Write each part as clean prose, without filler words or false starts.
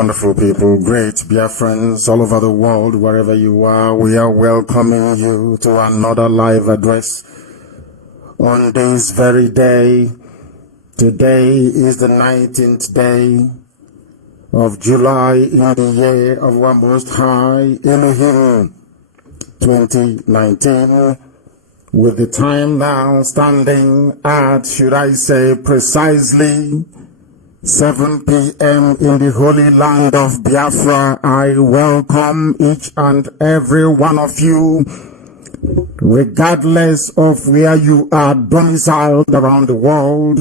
wonderful people, great Biafrans all over the world, wherever you are, we are welcoming you to another live address on this very day. Today is the 19th day of July in the year of our Most High Elohim 2019, with the time now standing at, should I say, precisely 7 p.m. in the holy land of Biafra. I welcome each and every one of you, regardless of where you are domiciled around the world.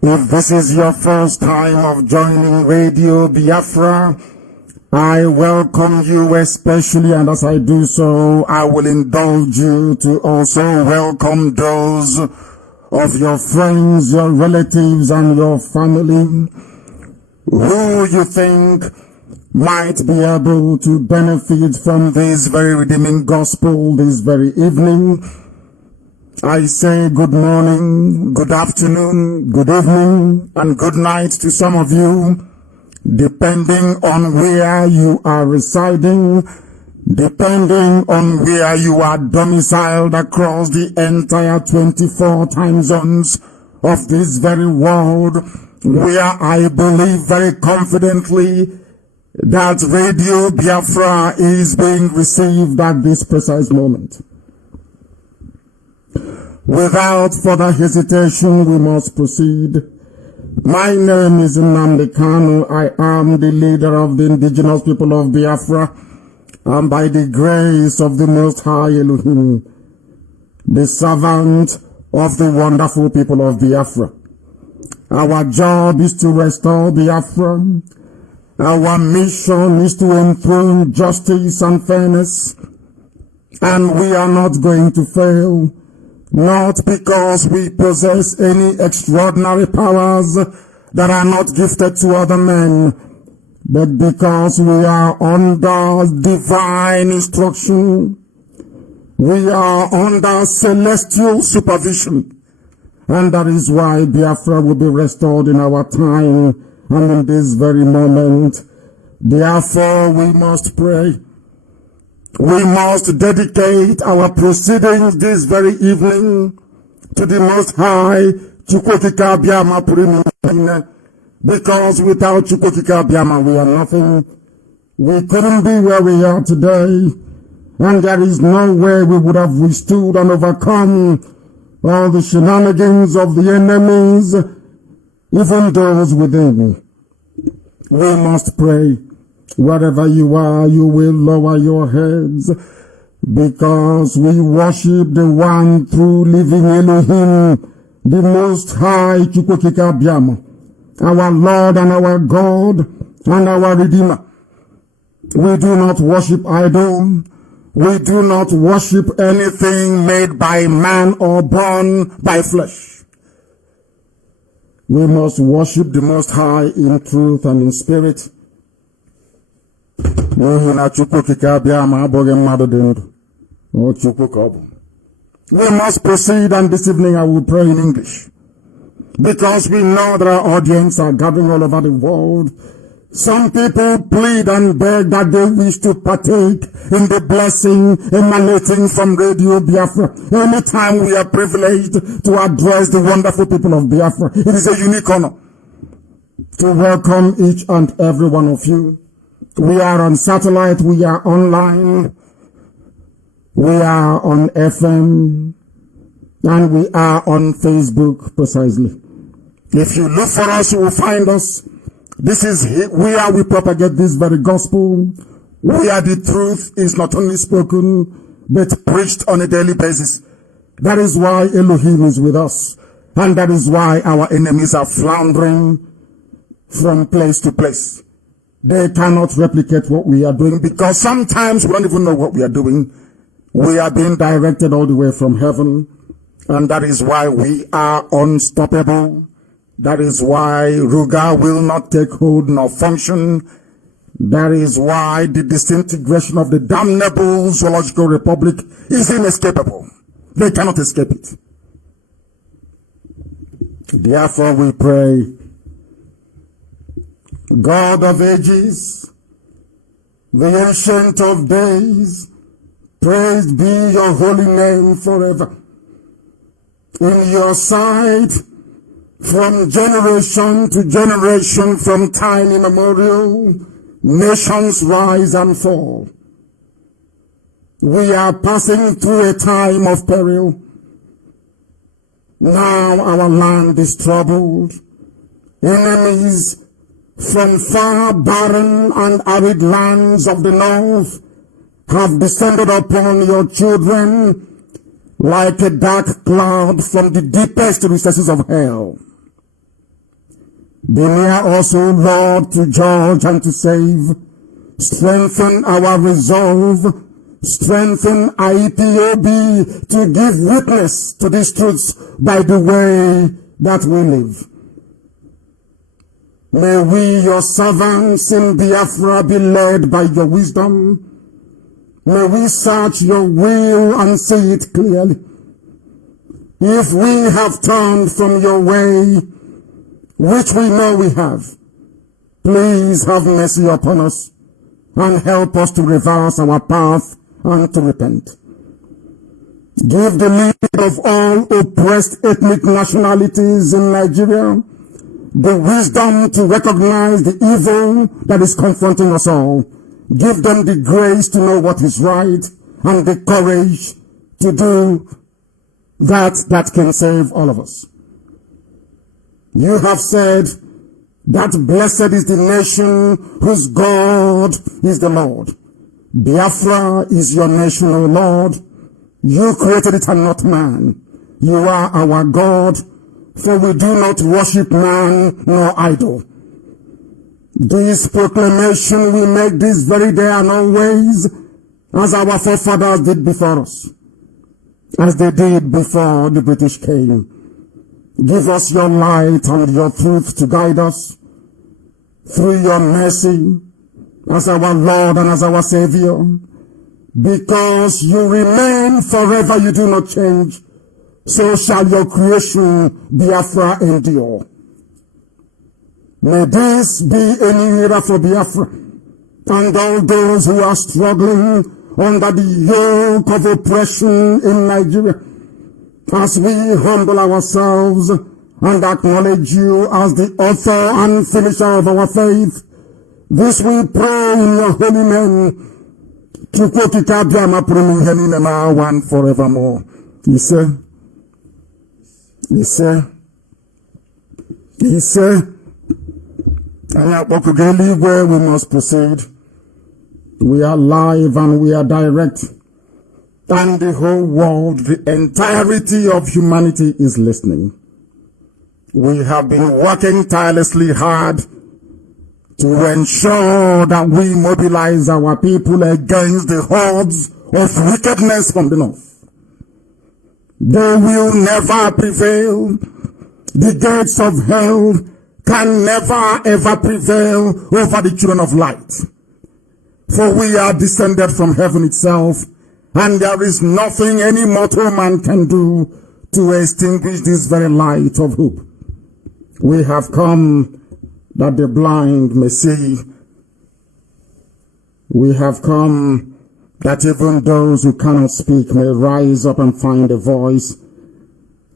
If this is your first time of joining Radio Biafra, I welcome you especially, and as I do so, I will indulge you to also welcome those of your friends, your relatives, and your family who you think might be able to benefit from this very redeeming gospel this very evening. I say good morning, good afternoon, good evening, and good night to some of you, depending on where you are residing, depending on where you are domiciled across the entire 24 time zones of this very world, where I believe very confidently that Radio Biafra is being received at this precise moment. Without further hesitation, we must proceed. My name is Nnamdi Kanu. I am the leader of the indigenous people of Biafra, and by the grace of the Most High Elohim, the servant of the wonderful people of Biafra. Our job is to restore Biafra. Our mission is to enthrone justice and fairness, and we are not going to fail. Not because we possess any extraordinary powers that are not gifted to other men, but because we are under divine instruction. We are under celestial supervision. And that is why Biafra will be restored in our time and in this very moment. Therefore, we must pray. We must dedicate our proceedings this very evening to the Most High, Chukwokika Biama Purimine, because without Chukwokika Biama we are nothing. We couldn't be where we are today, and there is no way we would have withstood and overcome all the shenanigans of the enemies, even those within. We must pray. Wherever you are, you will lower your heads, because we worship the one true living Elohim, the Most High Chukwokika Biama, our Lord and our God and our Redeemer. We do not worship idol. We do not worship anything made by man or born by flesh. We must worship the Most High in truth and in spirit. We must proceed, and this evening I will pray in English, because we know that our audience are gathering all over the world. Some people plead and beg that they wish to partake in the blessing emanating from Radio Biafra. Anytime we are privileged to address the wonderful people of Biafra, it is a unique honor to welcome each and every one of you. We are on satellite, we are online, we are on FM, and we are on Facebook precisely. If you look for us, you will find us. This is where we propagate this very gospel, where the truth is not only spoken, but preached on a daily basis. That is why Elohim is with us, and that is why our enemies are floundering from place to place. They cannot replicate what we are doing, because sometimes we don't even know what we are doing. We are being directed all the way from heaven, and that is why we are unstoppable. That is why Ruga will not take hold nor function. That is why the disintegration of the damnable zoological republic is inescapable. They cannot escape it. Therefore we pray God of ages, the ancient of days, praised be your holy name forever. In your sight, from generation to generation, from time immemorial, nations rise and fall. We are passing through a time of peril. Now our land is troubled. Enemies from far barren and arid lands of the north have descended upon your children like a dark cloud from the deepest recesses of hell. Be near also, Lord, to judge and to save. Strengthen our resolve. Strengthen IPOB to give witness to these truths by the way that we live. May we, your servants in Biafra, be led by your wisdom. May we search your will and see it clearly. If we have turned from your way, which we know we have, please have mercy upon us and help us to reverse our path and to repent. Give the leader of all oppressed ethnic nationalities in Nigeria the wisdom to recognize the evil that is confronting us all. Give them the grace to know what is right and the courage to do that can save all of us. You have said that blessed is the nation whose God is the Lord. Biafra is your nation, O Lord. You created it and not man. You are our God, for we do not worship man nor idol. This proclamation we make this very day and always, as our forefathers did before us, as they did before the British came. Give us your light and your truth to guide us through your mercy as our Lord and as our Savior. Because you remain forever, you do not change, so shall your creation, Biafra, endure. May this be a new era for Biafra and all those who are struggling under the yoke of oppression in Nigeria. As we humble ourselves and acknowledge you as the author and finisher of our faith, this we pray in your holy name. Now and forevermore. He said, where we must proceed. We are live and we are direct. And the whole world, the entirety of humanity is listening. We have been working tirelessly hard to ensure that we mobilize our people against the hordes of wickedness from the north. They will never prevail. The gates of hell can never ever prevail over the children of light. For we are descended from heaven itself, and there is nothing any mortal man can do to extinguish this very light of hope. We have come that the blind may see. We have come that even those who cannot speak may rise up and find a voice.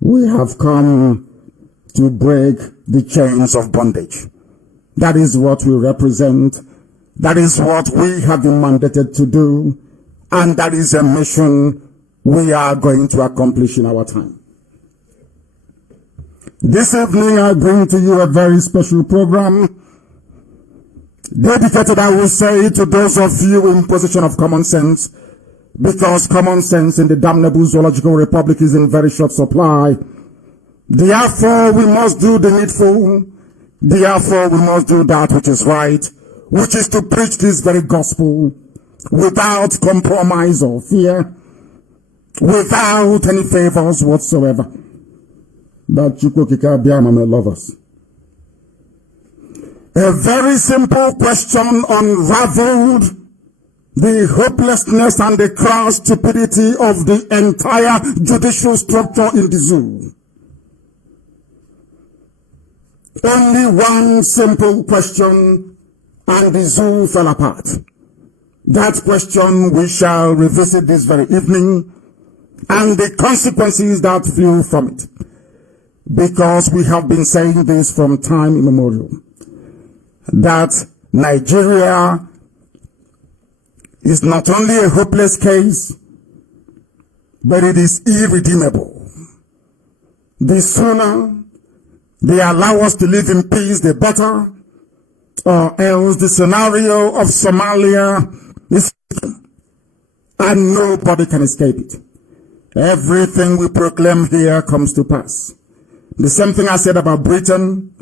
We have come to break the chains of bondage. That is what we represent. That is what we have been mandated to do. And that is a mission we are going to accomplish in our time. This evening I bring to you a very special program dedicated, I will say, to those of you in possession of common sense, because common sense in the damnable zoological republic is in very short supply. Therefore, we must do the needful. Therefore, we must do that which is right, which is to preach this very gospel without compromise or fear, without any favors whatsoever. That Chukwokika Biama may love us. A very simple question unraveled the hopelessness and the crass stupidity of the entire judicial structure in the zoo. Only one simple question, and the zoo fell apart. That question we shall revisit this very evening, and the consequences that flew from it. Because we have been saying this from time immemorial, that Nigeria is not only a hopeless case, but it is irredeemable. The sooner they allow us to live in peace, the better, or else the scenario of Somalia is, and nobody can escape it. Everything we proclaim here comes to pass. The same thing I said about Britain,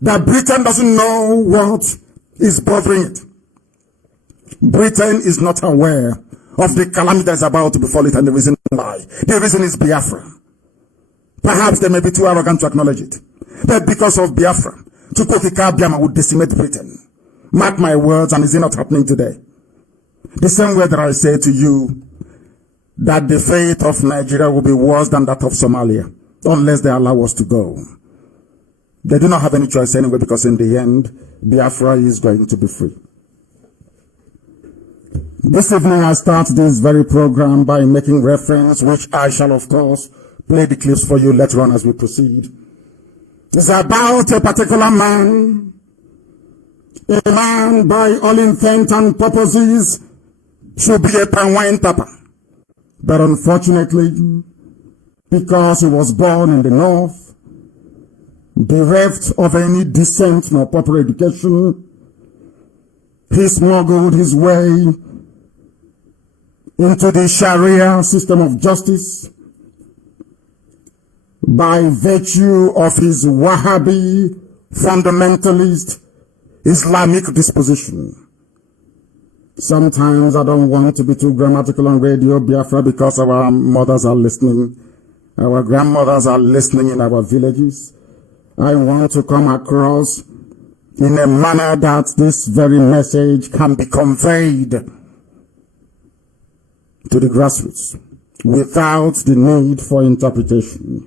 that Britain doesn't know what is bothering it. Britain is not aware of the calamity that is about to befall it, and the reason why. The reason is Biafra. Perhaps they may be too arrogant to acknowledge it. But because of Biafra, Chukwokika Biama would decimate Britain. Mark my words, and is it not happening today? The same way that I say to you that the fate of Nigeria will be worse than that of Somalia, unless they allow us to go. They do not have any choice anyway, because in the end, Biafra is going to be free. This evening I start this very program by making reference, which I shall of course play the clips for you later on as we proceed. It's about a particular man, a man by all intent and purposes should be a Panwine Tapa. But unfortunately, because he was born in the north, bereft of any decent nor proper education, he smuggled his way into the Sharia system of justice by virtue of his Wahhabi fundamentalist Islamic disposition. Sometimes I don't want to be too grammatical on Radio Biafra because our mothers are listening. Our grandmothers are listening in our villages. I want to come across in a manner that this very message can be conveyed to the grassroots without the need for interpretation.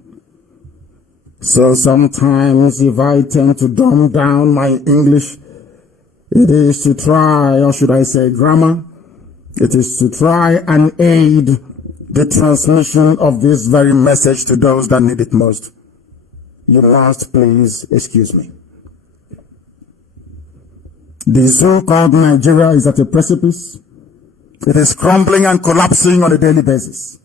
So sometimes if I tend to dumb down my English, it is to try, or should I say grammar, it is to try and aid the transmission of this very message to those that need it most. You must please excuse me. The so-called Nigeria is at a precipice. It is crumbling and collapsing on a daily basis.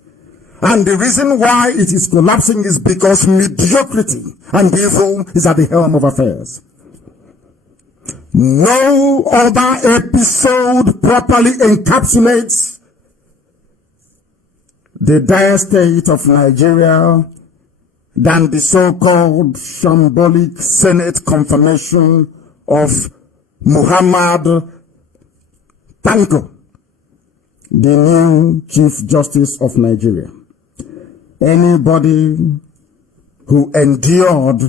And the reason why it is collapsing is because mediocrity and evil is at the helm of affairs. No other episode properly encapsulates the dire state of Nigeria than the so-called shambolic Senate confirmation of Muhammad Tanko, the new Chief Justice of Nigeria. Anybody who endured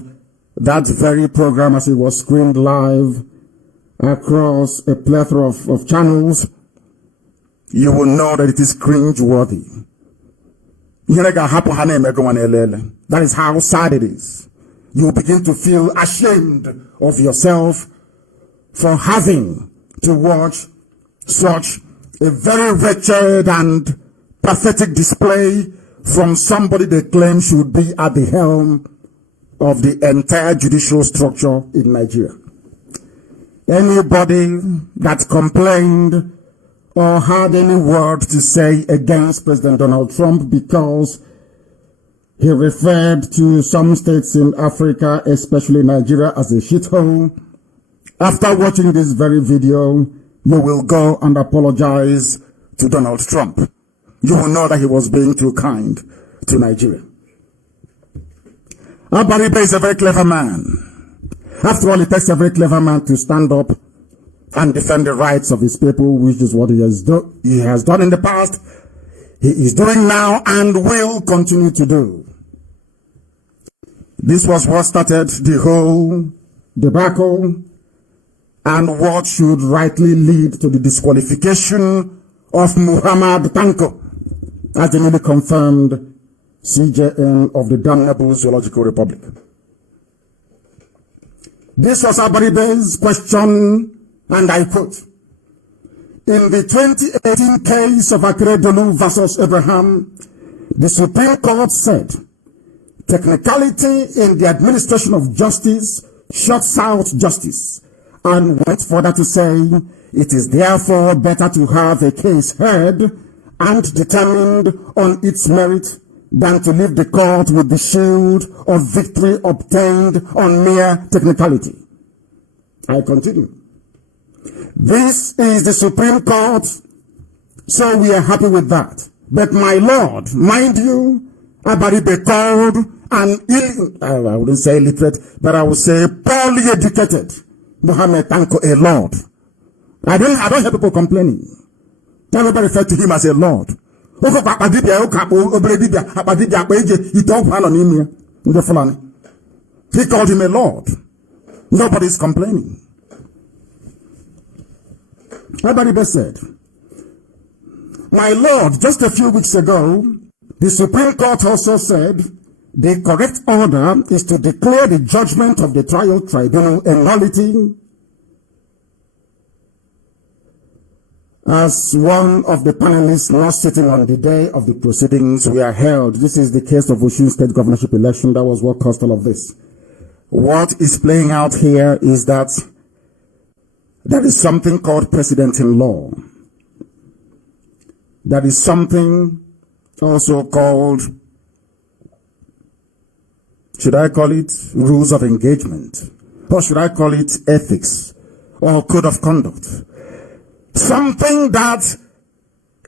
that very program as it was screened live across a plethora of channels, you will know that it is cringe-worthy. That is how sad it is. You will begin to feel ashamed of yourself for having to watch such a very wretched and pathetic display from somebody they claim should be at the helm of the entire judicial structure in Nigeria. Anybody that complained or had any word to say against President Donald Trump because he referred to some states in Africa, especially Nigeria, as a shithole, after watching this very video, you will go and apologize to Donald Trump. You will know that he was being too kind to Nigeria. Abaribe is a very clever man. After all, it takes a very clever man to stand up and defend the rights of his people, which is what he has done in the past, he is doing now, and will continue to do. This was what started the whole debacle, and what should rightly lead to the disqualification of Muhammad Tanko as the newly confirmed CJN of the damnable Zoological Republic. This was Abaribe's question, and I quote, "In the 2018 case of Akeredolu versus Abraham, the Supreme Court said, technicality in the administration of justice shuts out justice, and went further to say, it is therefore better to have a case heard and determined on its merit than to leave the court with the shield of victory obtained on mere technicality." I continue. "This is the Supreme Court, so we are happy with that. But my Lord, mind you, Abaribe called I wouldn't say illiterate, but I would say poorly educated Mohammed Tanko a Lord. I don't hear people complaining. Everybody refer to him as a Lord. He called him a Lord. Nobody's complaining. Everybody said, my Lord, just a few weeks ago, the Supreme Court also said the correct order is to declare the judgment of the trial tribunal a nullity. As one of the panelists not sitting on the day of the proceedings were held, this is the case of Osun State governorship election. That was what caused all of this. What is playing out here is that there is something called precedent-in-law. There is something also called, should I call it rules of engagement? Or should I call it ethics or code of conduct? Something that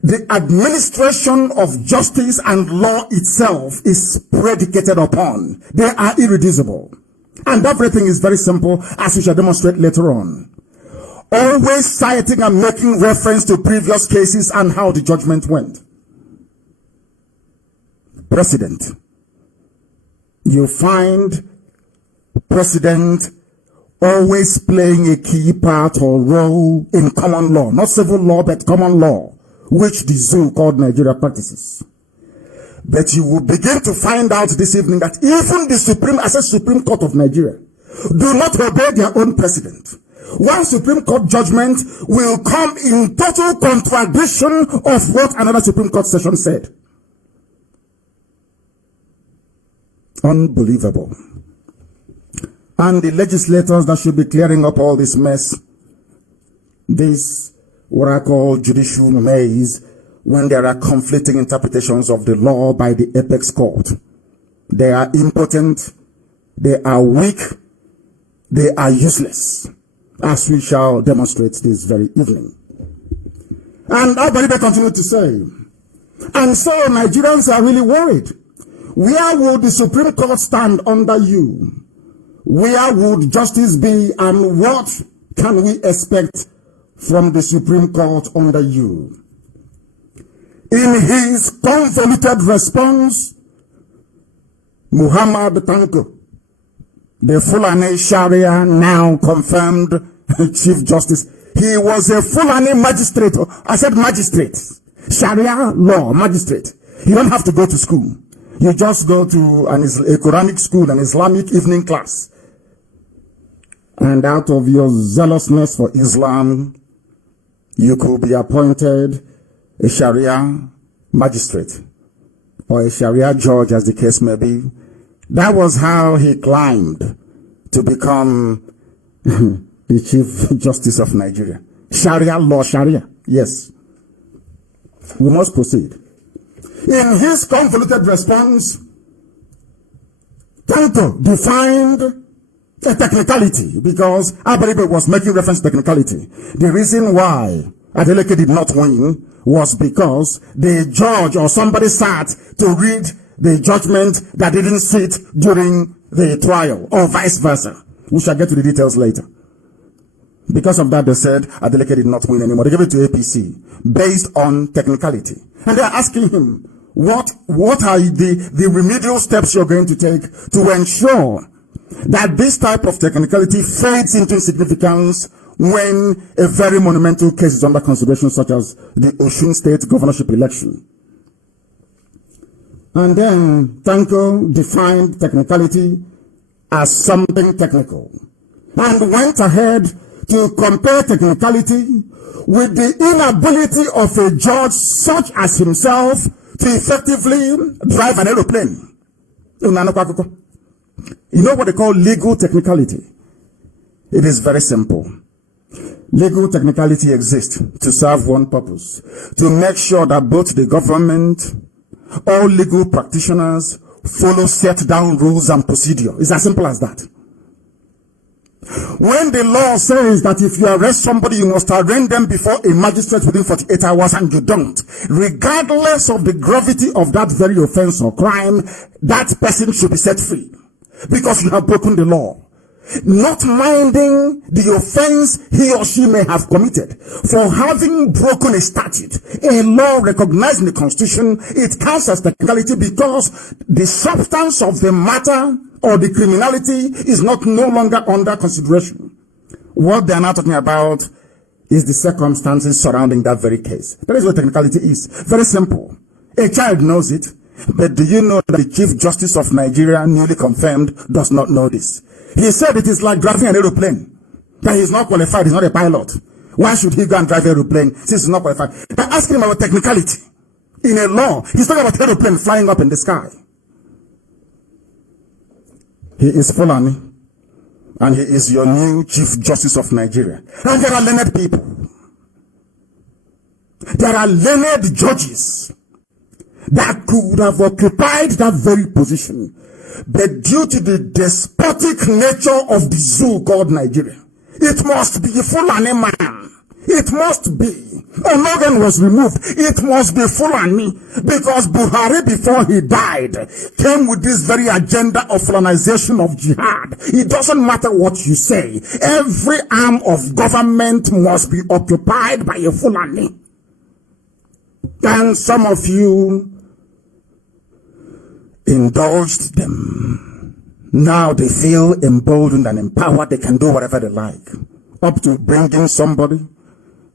the administration of justice and law itself is predicated upon. They are irreducible. And everything is very simple, as we shall demonstrate later on. Always citing and making reference to previous cases and how the judgment went. Precedent. You find precedent always playing a key part or role in common law, not civil law, but common law, which the zoo called Nigeria practices. But you will begin to find out this evening that even the Supreme Court of Nigeria do not obey their own precedent. One Supreme Court judgment will come in total contradiction of what another Supreme Court session said. Unbelievable. And the legislators that should be clearing up all this mess, this what I call judicial maze, when there are conflicting interpretations of the law by the apex court. They are impotent, they are weak, they are useless, as we shall demonstrate this very evening. And Abaribe continued to say, and so Nigerians are really worried. Where would the Supreme Court stand under you? Where would justice be, and what can we expect from the Supreme Court under you? In his convoluted response, Muhammad Tanko, the Fulani Sharia now confirmed Chief Justice, he was a Fulani magistrate. I said magistrate. Sharia law magistrate. You don't have to go to school. You just go to a Quranic school, an Islamic evening class. And out of your zealousness for Islam, you could be appointed a Sharia magistrate or a Sharia judge, as the case may be. That was how he climbed to become the Chief Justice of Nigeria. Sharia law, Sharia. Yes. We must proceed. In his convoluted response, Tanko defined a technicality, because Abaribe was making reference to technicality. The reason why Adeleke did not win was because the judge or somebody sat to read the judgment that didn't sit during the trial, or vice versa. We shall get to the details later. Because of that, they said Adeleke did not win anymore. They gave it to APC based on technicality. And they are asking him, what are the remedial steps you're going to take to ensure that this type of technicality fades into insignificance when a very monumental case is under consideration, such as the Osun State governorship election? And then Tanko defined technicality as something technical. and went ahead to compare technicality with the inability of a judge such as himself to effectively drive an aeroplane. You know what they call legal technicality? It is very simple. Legal technicality exists to serve one purpose: to make sure that both the government, all legal practitioners, follow set down rules and procedure. It's as simple as that. When the law says that if you arrest somebody, you must arraign them before a magistrate within 48 hours, and you don't, regardless of the gravity of that very offense or crime, that person should be set free because you have broken the law, not minding the offense he or she may have committed. For having broken a statute, a law recognized in the Constitution, it counts as technicality because the substance of the matter or the criminality is no longer under consideration. What they are now talking about is the circumstances surrounding that very case. That is what technicality is. Very simple. A child knows it, but do you know that the Chief Justice of Nigeria, newly confirmed, does not know this? He said it is like driving an aeroplane, that he is not qualified, he's not a pilot. Why should he go and drive an aeroplane since he's not qualified? They're asking him about technicality. In a law, he's talking about aeroplane flying up in the sky. He is Fulani, and he is your new Chief Justice of Nigeria. And there are learned people. There are learned judges that could have occupied that very position, but due to the despotic nature of the zoo called Nigeria, it must be a Fulani man. It must be. Ologan was removed. It must be Fulani, because Buhari, before he died, came with this very agenda of Fulanization of jihad. It doesn't matter what you say. Every arm of government must be occupied by a Fulani. And some of you indulged them. Now they feel emboldened and empowered. They can do whatever they like. Up to bringing somebody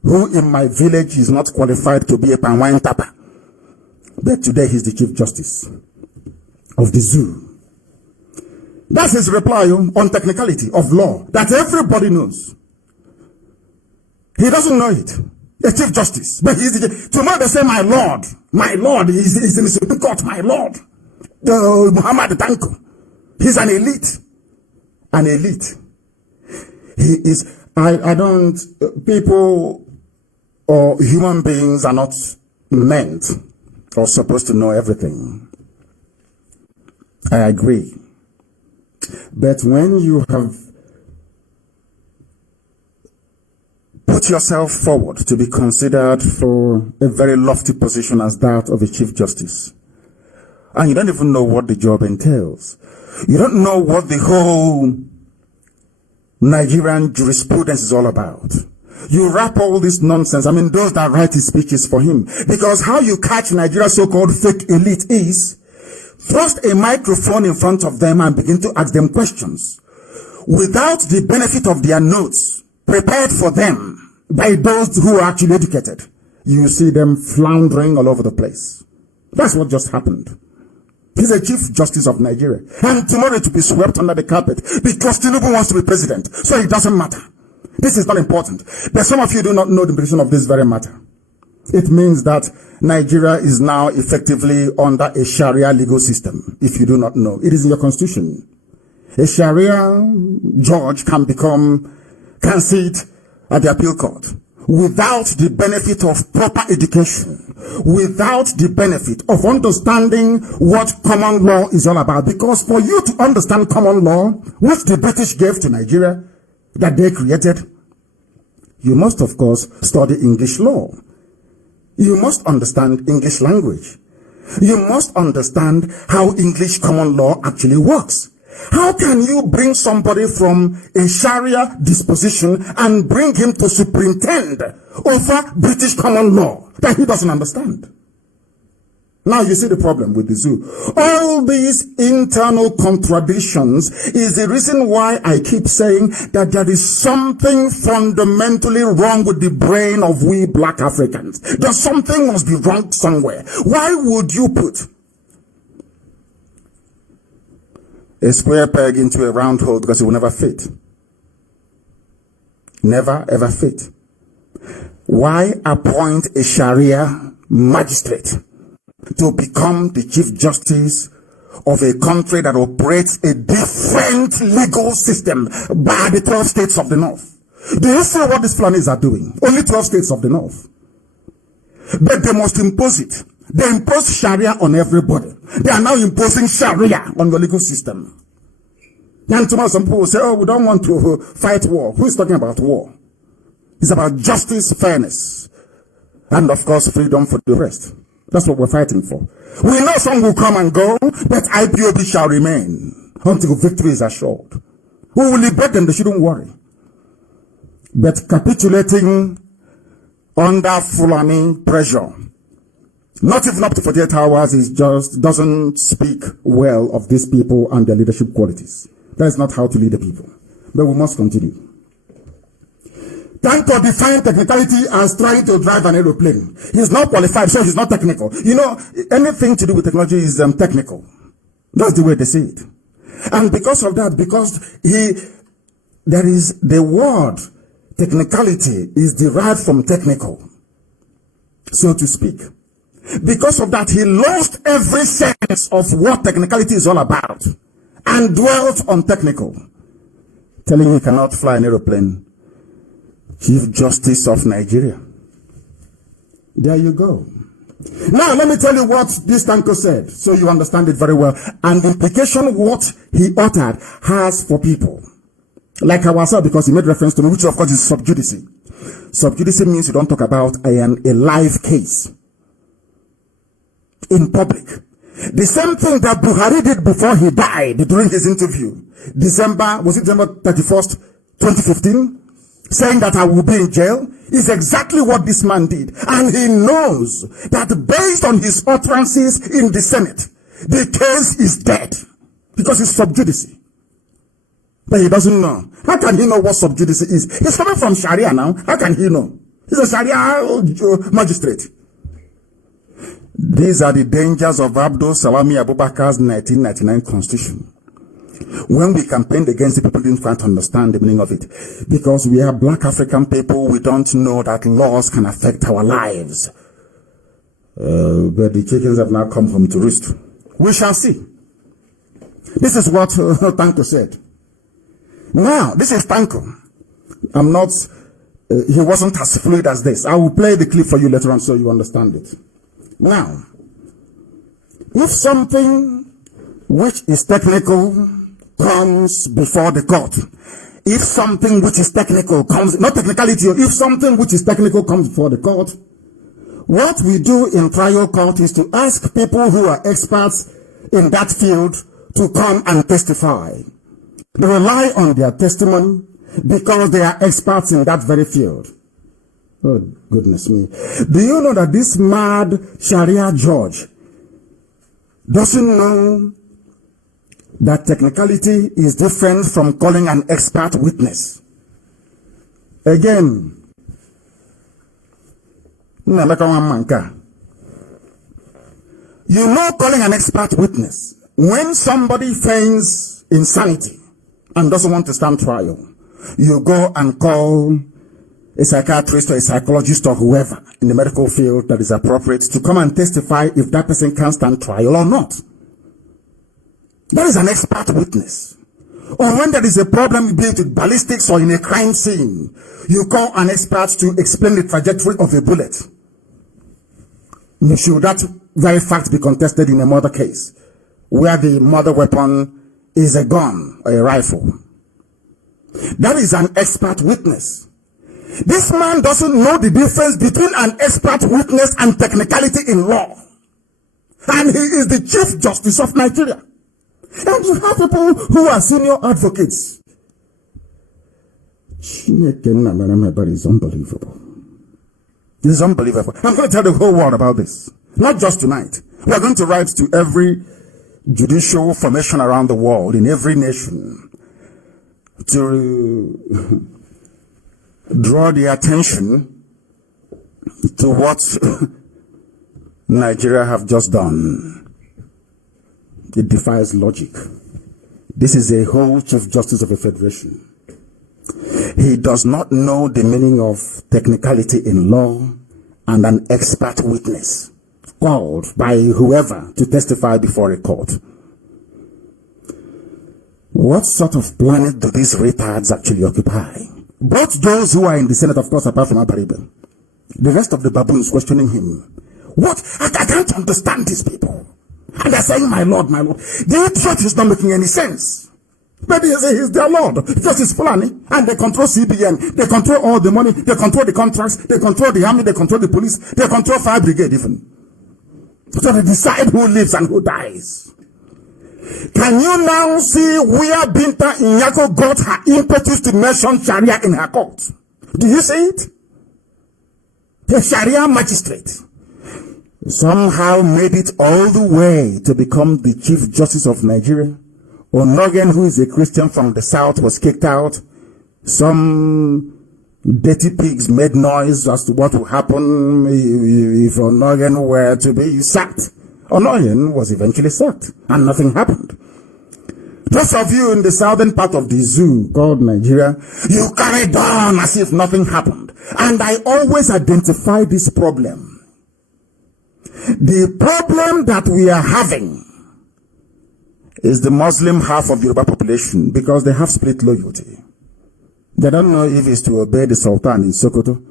who in my village is not qualified to be a Panwine Tapa. But today he's the Chief Justice of the zoo. That's his reply on technicality of law that everybody knows. He doesn't know it. A Chief Justice. But he's the, tomorrow they say, my Lord, he's in the Supreme Court, my Lord. Muhammad Danko. He's an elite. An elite. He is, I don't, people or human beings are not meant or supposed to know everything. I agree. But when you have put yourself forward to be considered for a very lofty position as that of a Chief Justice, and you don't even know what the job entails, you don't know what the whole Nigerian jurisprudence is all about, you wrap all this nonsense. I mean, those that write his speeches for him. Because how you catch Nigeria's so-called fake elite is thrust a microphone in front of them and begin to ask them questions without the benefit of their notes prepared for them by those who are actually educated. You see them floundering all over the place. That's what just happened. He's a Chief Justice of Nigeria. And tomorrow to be swept under the carpet because Tinubu wants to be president. So it doesn't matter. This is not important. But some of you do not know the position of this very matter. It means that Nigeria is now effectively under a Sharia legal system. If you do not know, it is in your constitution. A Sharia judge can sit at the appeal court without the benefit of proper education, without the benefit of understanding what common law is all about. Because for you to understand common law, which the British gave to Nigeria, that they created, you must of course study English law. You must understand English language. You must understand how English common law actually works. How can you bring somebody from a Sharia disposition and bring him to superintend over British common law that he doesn't understand? Now you see the problem with the zoo. All these internal contradictions is the reason why I keep saying that there is something fundamentally wrong with the brain of we black Africans. That something must be wrong somewhere. Why would you put a square peg into a round hole because it will never fit? Never ever fit. Why appoint a Sharia magistrate to become the Chief Justice of a country that operates a different legal system by the 12 states of the North? Do you see what these Fulanis are doing? Only 12 states of the North. But they must impose it. They impose Sharia on everybody. They are now imposing Sharia on the legal system. And tomorrow some people will say, oh, we don't want to fight war. Who is talking about war? It's about justice, fairness, and of course freedom for the rest. That's what we're fighting for. We know some will come and go, but IPOB shall remain until victory is assured. We will liberate them, they shouldn't worry. But capitulating under Fulani pressure, not even up to 48 hours, is just doesn't speak well of these people and their leadership qualities. That is not how to lead the people. But we must continue. Tanko defined technicality as trying to drive an aeroplane. He's not qualified, so he's not technical. You know, anything to do with technology is technical. That's the way they say it. And because of that, because there is the word technicality is derived from technical, so to speak. Because of that, he lost every sense of what technicality is all about and dwelt on technical, telling he cannot fly an aeroplane. Chief Justice of Nigeria. There you go. Now, let me tell you what this Tanko said, so you understand it very well, and the implication what he uttered has for people. Like ourselves, because he made reference to me, which of course is sub judice. Sub judice means you don't talk about a live case in public. The same thing that Buhari did before he died during his interview. December 31st, 2015? Saying that I will be in jail is exactly what this man did. And he knows that based on his utterances in the Senate, the case is dead. Because it's sub judice. But he doesn't know. How can he know what sub judice is? He's coming from Sharia now. How can he know? He's a Sharia magistrate. These are the dangers of Abdul Salami Abubakar's 1999 constitution. When we campaigned against the people, didn't quite understand the meaning of it. Because we are black African people, we don't know that laws can affect our lives. But the chickens have now come home to roost. We shall see. This is what Tanko said. Now, this is Tanko. I'm not, he wasn't as fluid as this. I will play the clip for you later on so you understand it. Now, if something which is technical comes before the court, if something which is technical comes, not technicality, if something which is technical comes before the court, what we do in trial court is to ask people who are experts in that field to come and testify. They rely on their testimony because they are experts in that very field. Oh, goodness me. Do you know that this mad Sharia judge doesn't know that technicality is different from calling an expert witness? Again, you know, calling an expert witness, when somebody feigns insanity and doesn't want to stand trial, you go and call a psychiatrist or a psychologist or whoever in the medical field that is appropriate to come and testify if that person can stand trial or not. That is an expert witness. Or when there is a problem with ballistics or in a crime scene, you call an expert to explain the trajectory of a bullet. Should that very fact be contested in a murder case, where the murder weapon is a gun or a rifle? That is an expert witness. This man doesn't know the difference between an expert witness and technicality in law. And he is the Chief Justice of Nigeria. And you have people who are senior advocates. It's unbelievable. This is unbelievable. I'm going to tell the whole world about this. Not just tonight. We are going to write to every judicial formation around the world, in every nation, to draw the attention to what Nigeria have just done. It defies logic. This is a whole Chief Justice of a federation. He does not know the meaning of technicality in law and an expert witness called by whoever to testify before a court. What sort of planet do these retards actually occupy? Both those who are in the Senate, of course, apart from Abaribe. The rest of the baboons questioning him. What? I can't understand these people. And they're saying, my Lord, my Lord. The idiot is not making any sense. But they say he's their Lord. Because he's Fulani. And they control CBN. They control all the money. They control the contracts. They control the army. They control the police. They control fire brigade even. So they decide who lives and who dies. Can you now see where Binta Inyako got her impetus to mention Sharia in her court? Do you see it? The Sharia magistrate somehow made it all the way to become the Chief Justice of Nigeria. Onogen, who is a Christian from the south, was kicked out. Some dirty pigs made noise as to what would happen if Onogen were to be sacked. Onogen was eventually sacked, and nothing happened. Those of you in the southern part of the zoo called Nigeria, you carried on as if nothing happened. And I always identify this problem. The problem that we are having is the Muslim half of the Yoruba population, because they have split loyalty. They don't know if it's to obey the Sultan in Sokoto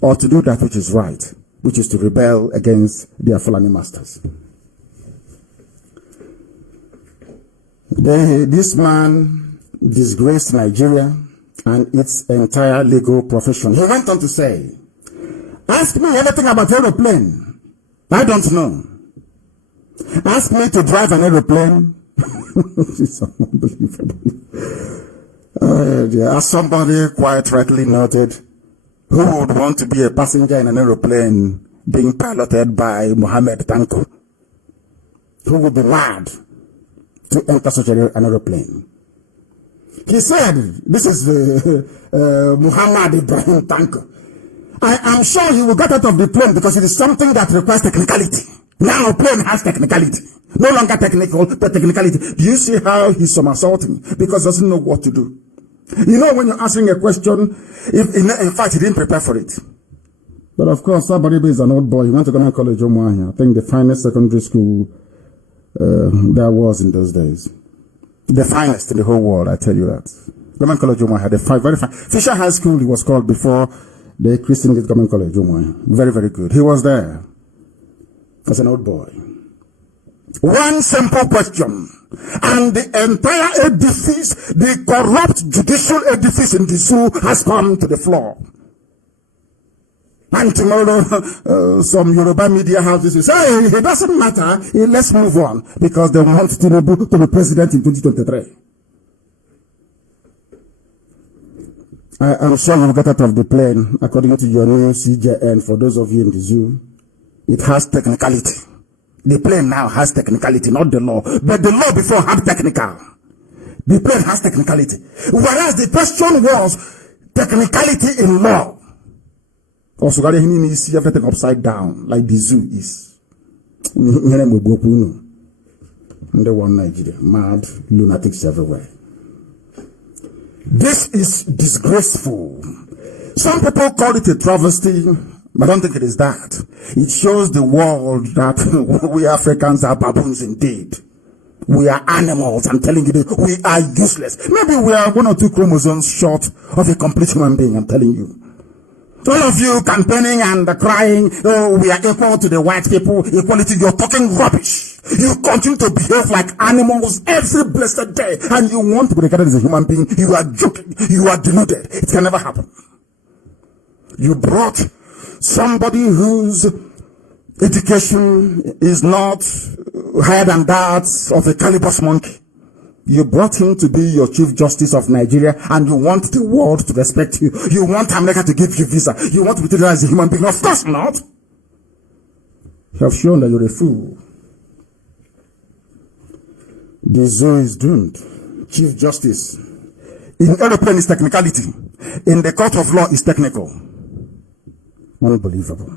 or to do that which is right, which is to rebel against their Fulani masters. This man disgraced Nigeria and its entire legal profession. He went on to say, ask me anything about aeroplane. I don't know. Ask me to drive an aeroplane. It's unbelievable. As somebody quite rightly noted, who would want to be a passenger in an aeroplane being piloted by Mohammed Tanko? Who would be mad to enter such an aeroplane? He said, this is Muhammad Ibrahim Tanko. I am sure he will get out of the plane because it is something that requires technicality. Now plane has technicality. No longer technical, but technicality. Do you see how he's somersaulting? Because he doesn't know what to do. You know, when you're answering a question, in fact, he didn't prepare for it. But of course, Sabaribe is an old boy. He went to Government College Umuahia. I think the finest secondary school there was in those days. The finest in the whole world, I tell you that. Government College Umuahia, very fine. Fisher High School, it was called before the Christian Government College Umuahia. Very, very good. He was there as an old boy. One simple question, and the entire edifice, the corrupt judicial edifice in the zoo has come to the floor. And tomorrow, some Yoruba media houses will say, hey, it doesn't matter, let's move on, because they want Tinubu to be president in 2023. I'm sure you'll get out of the plane, according to your new CJN, for those of you in the zoo. It has technicality. The plane now has technicality, not the law. But the law before had technical. The plane has technicality. Whereas the question was technicality in law. Also, you see everything upside down, like the zoo is. And they want Nigeria. Mad lunatics everywhere. This is disgraceful. Some people call it a travesty, but I don't think it is that. It shows the world that we Africans are baboons indeed. We are animals. I'm telling you, we are useless. Maybe we are 1 or 2 chromosomes short of a complete human being, I'm telling you. All of you campaigning and crying, oh, we are equal to the white people, equality, you're talking rubbish. You continue to behave like animals every blessed day, and you want to be regarded as a human being. You are joking. You are deluded. It can never happen. You brought somebody whose education is not higher than that of a caliber monkey. You brought him to be your Chief Justice of Nigeria, and you want the world to respect you. You want America to give you visa. You want to be treated as a human being. Of course not. You have shown that you're a fool. The zoo is doomed. Chief Justice. In aeroplane is technicality. In the court of law is technical. Unbelievable.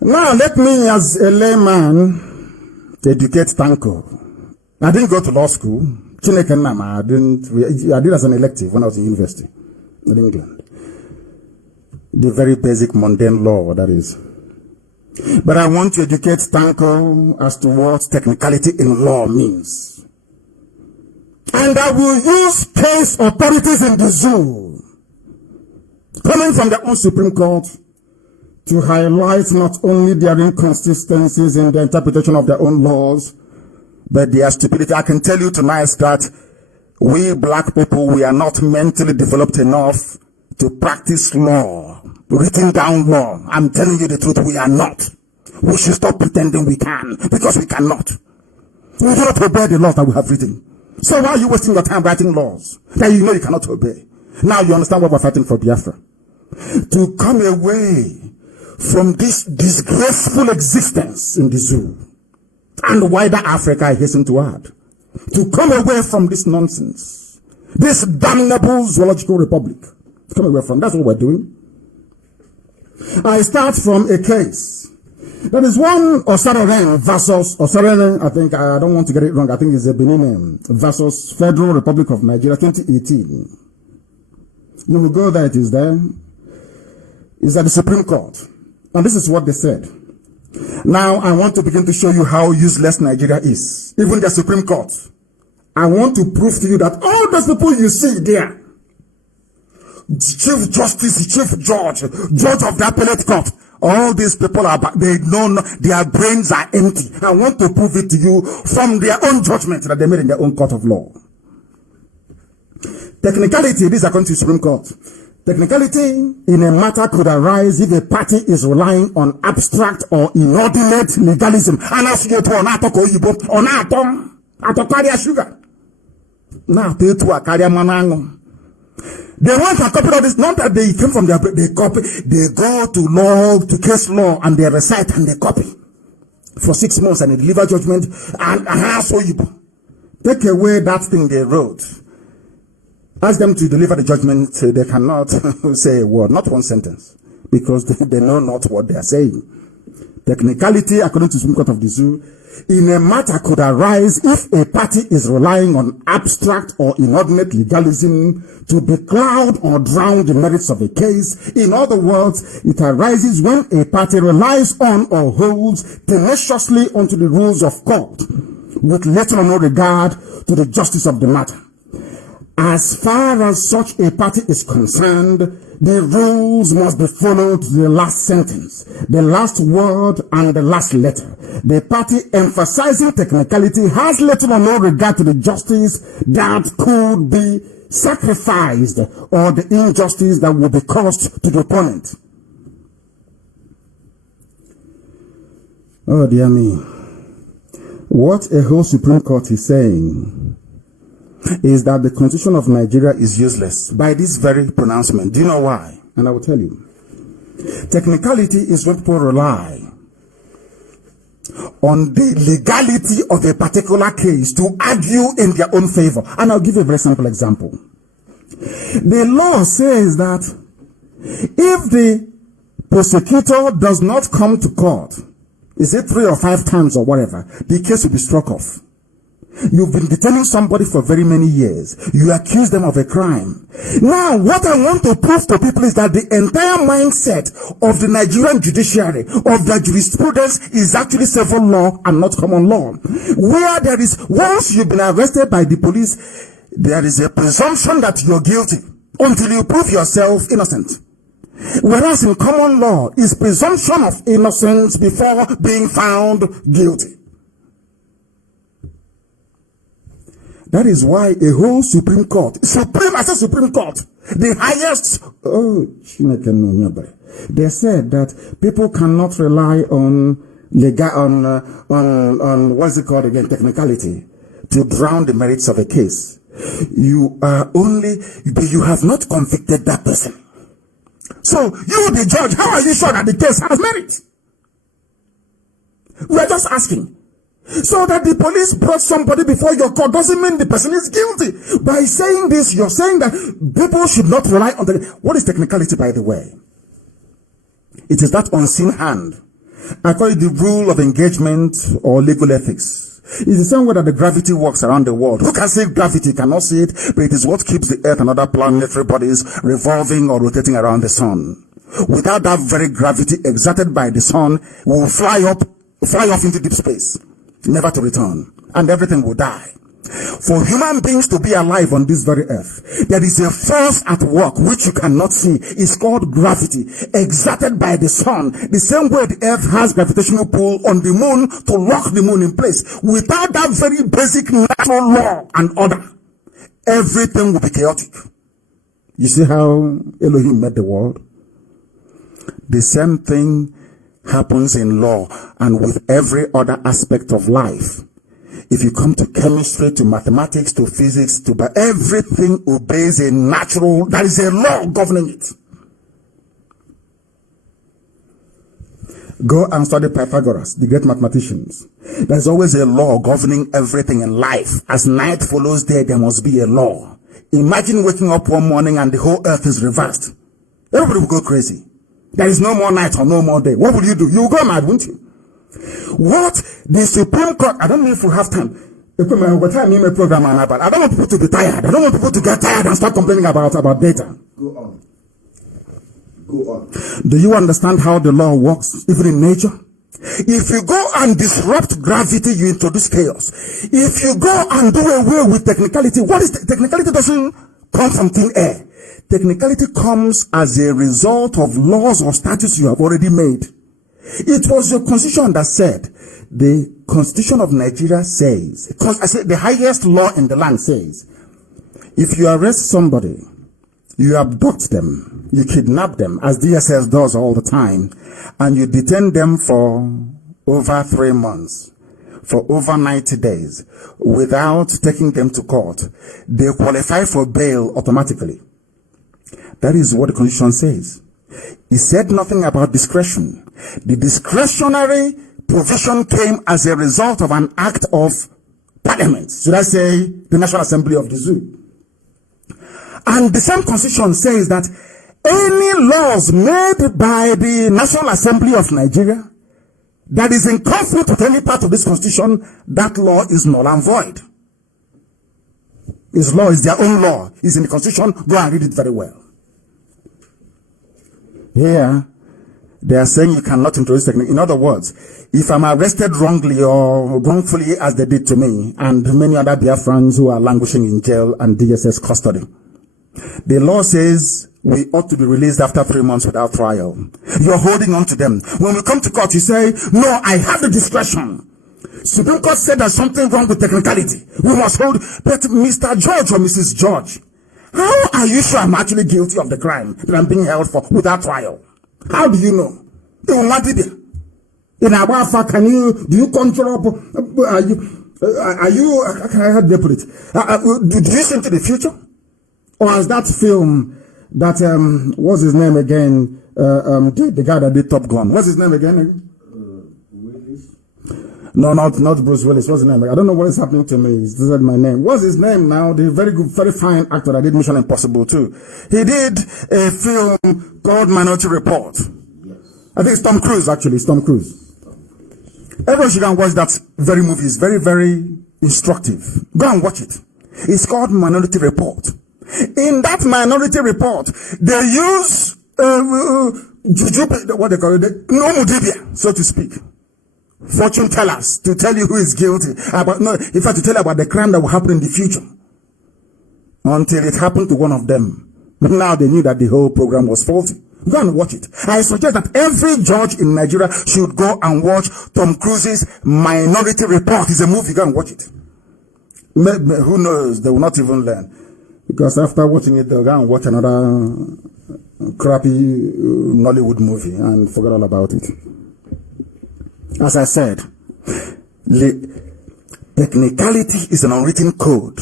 Now let me, as a layman, educate Tanko. I didn't go to law school, I did as an elective when I was in university in England. The very basic mundane law, that is. But I want to educate Tanko as to what technicality in law means. And I will use case authorities in the zoo, coming from the own Supreme Court, to highlight not only their inconsistencies in the interpretation of their own laws, but their stupidity. I can tell you tonight that we black people, we are not mentally developed enough to practice law, written down law. I'm telling you the truth, we are not. We should stop pretending we can, because we cannot. We do not obey the laws that we have written. So why are you wasting your time writing laws that you know you cannot obey? Now you understand what we're fighting for, Biafra. To come away from this disgraceful existence in the zoo and wider Africa, I hasten to add. To come away from this nonsense, this damnable zoological republic. Come away from, that's what we're doing. I start from a case. That is one Osareren versus Osareren, I think, I don't want to get it wrong, I think it's a Benin versus Federal Republic of Nigeria, 2018. You will go there, it is there. It's at the Supreme Court. And this is what they said. Now, I want to begin to show you how useless Nigeria is. Even the Supreme Court. I want to prove to you that all those people you see there, Chief Justice, Chief Judge, Judge of the Appellate Court, all these people are, they know their brains are empty. I want to prove it to you from their own judgment that they made in their own court of law. Technicality, this according to the Supreme Court. Technicality in a matter could arise if a party is relying on abstract or inordinate legalism. And as you to on atom, sugar. Now, they to a carrier manango. They want a copy of this, not that they came from their, they copy, they go to law, to case law, and they recite and they copy for 6 months and they deliver judgment, and so you take away that thing they wrote. Ask them to deliver the judgment, they cannot say a word, not one sentence, because they know not what they are saying. Technicality, according to the Supreme Court of the Zoo, in a matter could arise if a party is relying on abstract or inordinate legalism to becloud or drown the merits of a case. In other words, it arises when a party relies on or holds tenaciously onto the rules of court with little or no regard to the justice of the matter. As far as such a party is concerned, the rules must be followed to the last sentence, the last word, and the last letter. The party emphasizing technicality has little or no regard to the justice that could be sacrificed or the injustice that will be caused to the opponent. Oh dear me. What a whole Supreme Court is saying is that the Constitution of Nigeria is useless by this very pronouncement. Do you know why? And I will tell you. Technicality is when people rely on the legality of a particular case to argue in their own favor. And I'll give you a very simple example. The law says that if the prosecutor does not come to court, is it 3 or 5 times or whatever, the case will be struck off. You've been detaining somebody for very many years. You accuse them of a crime. Now, what I want to prove to people is that the entire mindset of the Nigerian judiciary, of the jurisprudence, is actually civil law and not common law. Where there is, once you've been arrested by the police, there is a presumption that you're guilty until you prove yourself innocent. Whereas in common law, is presumption of innocence before being found guilty. That is why a whole Supreme Court, I said Supreme Court, the highest, they said that people cannot rely on what's it called again, technicality, to drown the merits of a case. You have not convicted that person. So, you the judge, how are you sure that the case has merit? We are just asking. So that the police brought somebody before your court doesn't mean the person is guilty. By saying this, you're saying that people should not rely on the... What is technicality, by the way? It is that unseen hand. I call it the rule of engagement or legal ethics. It's the same way that the gravity works around the world. Who can see gravity? Cannot see it, but it is what keeps the Earth and other planetary bodies revolving or rotating around the sun. Without that very gravity exerted by the sun, we will fly off into deep space, never to return, and everything will die. For human beings to be alive on this very earth, there is a force at work which you cannot see. It's called gravity, exerted by the sun. The same way the earth has gravitational pull on the moon to lock the moon in place. Without that very basic natural law and order, everything will be chaotic. You see how Elohim made the world? The same thing happens in law and with every other aspect of life. If you come to chemistry, to mathematics, to physics, everything obeys a natural, there is a law governing it. Go and study Pythagoras, the great mathematicians. There's always a law governing everything in life. As night follows day, there must be a law. Imagine waking up one morning and the whole earth is reversed. Everybody will go crazy. There is no more night or no more day. What will you do? You will go mad, won't you? What the Supreme Court, I don't know if we have time. I don't want people to be tired. I don't want people to get tired and start complaining about data. Go on. Go on. Do you understand how the law works, even in nature? If you go and disrupt gravity, you introduce chaos. If you go and do away with technicality, what is technicality? Doesn't come from thin air. Technicality comes as a result of laws or statutes you have already made. It was your constitution that said, the Constitution of Nigeria says, because I said the highest law in the land says, if you arrest somebody, you abduct them, you kidnap them, as DSS does all the time, and you detain them for over 3 months, for over 90 days, without taking them to court, they qualify for bail automatically. That is what the Constitution says. It said nothing about discretion. The discretionary provision came as a result of an act of Parliament. Should I say the National Assembly of the Zoo? And the same Constitution says that any laws made by the National Assembly of Nigeria that is in conflict with any part of this Constitution, that law is null and void. His law is their own law. It's in the Constitution. Go and read it very well. Here, they are saying you cannot introduce technique. In other words, if I'm arrested wrongly or wrongfully as they did to me and many other Biafrans who are languishing in jail and DSS custody, the law says we ought to be released after 3 months without trial. You're holding on to them. When we come to court, you say, no, I have the discretion. Supreme Court said there's something wrong with technicality. We must hold, but Mr. George or Mrs. George, how are you sure I'm actually guilty of the crime that I'm being held for without trial? How do you know? In Abafa, do you control? How do they put it? Do you see into the future? Or as that film that, what's his name again? The guy that did Top Gun. What's his name again? Willis? No, not Bruce Willis. What's his name? I don't know what is happening to me. This is my name. What's his name now? The very good, very fine actor that did Mission Impossible too. He did a film called Minority Report. Yes. I think it's Tom Cruise, actually. It's Tom Cruise. Everyone should go and watch that very movie. It's very, very instructive. Go and watch it. It's called Minority Report. In that Minority Report, they use what they call it, so to speak. Fortune tellers to tell you who is guilty. In fact, to tell you about the crime that will happen in the future. Until it happened to one of them. Now they knew that the whole program was faulty. Go and watch it. I suggest that every judge in Nigeria should go and watch Tom Cruise's Minority Report. It's a movie. Go and watch it. Who knows? They will not even learn. Because after watching it, they'll go and watch another crappy Nollywood movie and forget all about it. As I said, technicality is an unwritten code.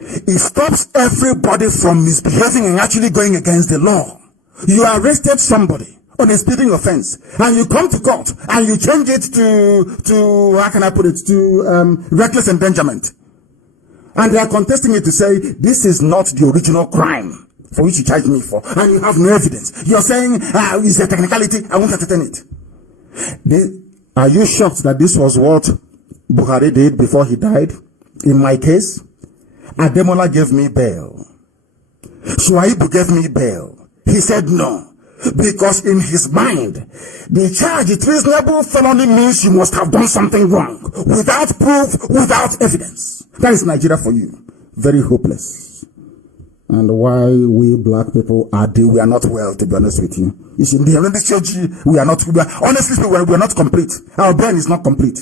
It stops everybody from misbehaving and actually going against the law. You arrested somebody on a speeding offense and you come to court and you change it to how can I put it, to reckless endangerment. And they are contesting it to say, this is not the original crime for which you charge me for. And you have no evidence. You're saying, it's a technicality, I won't entertain it. Are you shocked that this was what Buhari did before he died. In my case, Ademola gave me bail. Shuaibu gave me bail. He said no. Because in his mind, the charge of treasonable felony means you must have done something wrong. Without proof, without evidence. That is Nigeria for you. Very hopeless. And why we black people we are not well, to be honest with you. You see, we are not, honestly, we are not complete. Our brain is not complete.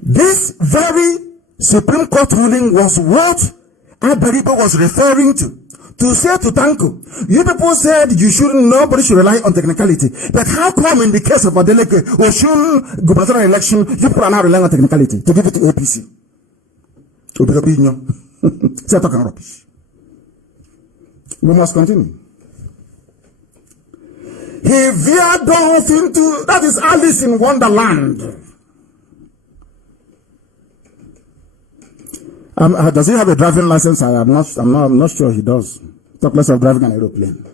This very Supreme Court ruling was what Aberibo was referring to say to Tanko, you people said nobody should rely on technicality. But how come in the case of Adeleke, Oshun gubernatorial election, you people are now relying on technicality to give it to APC? Say talking rubbish. We must continue. He veered off into, that is Alice in Wonderland. Does he have a driving license? I'm not sure he does. Talk less of driving an aeroplane.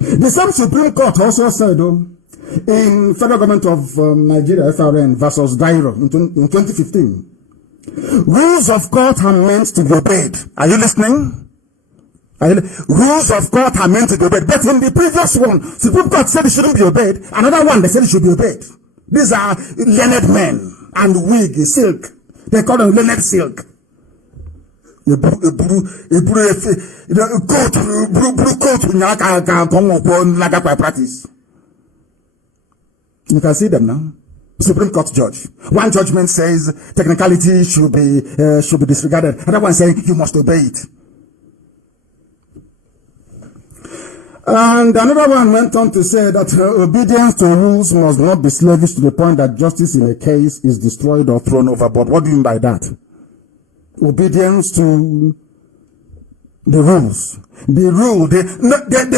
The same Supreme Court also said, in Federal Government of Nigeria, FRN versus Dairo in 2015, rules of court are meant to be obeyed. Are you listening? Rules of court are meant to be obeyed. But in the previous one, Supreme Court said it shouldn't be obeyed. Another one, they said it should be obeyed. These are learned men and wig, silk. They call them learned silk. Practice. You can see them now. Supreme Court judge. One judgment says technicality should be disregarded. Another one saying you must obey it. And another one went on to say that obedience to rules must not be slavish to the point that justice in a case is destroyed or thrown overboard. What do you mean by that? Obedience to the rules. The rule, they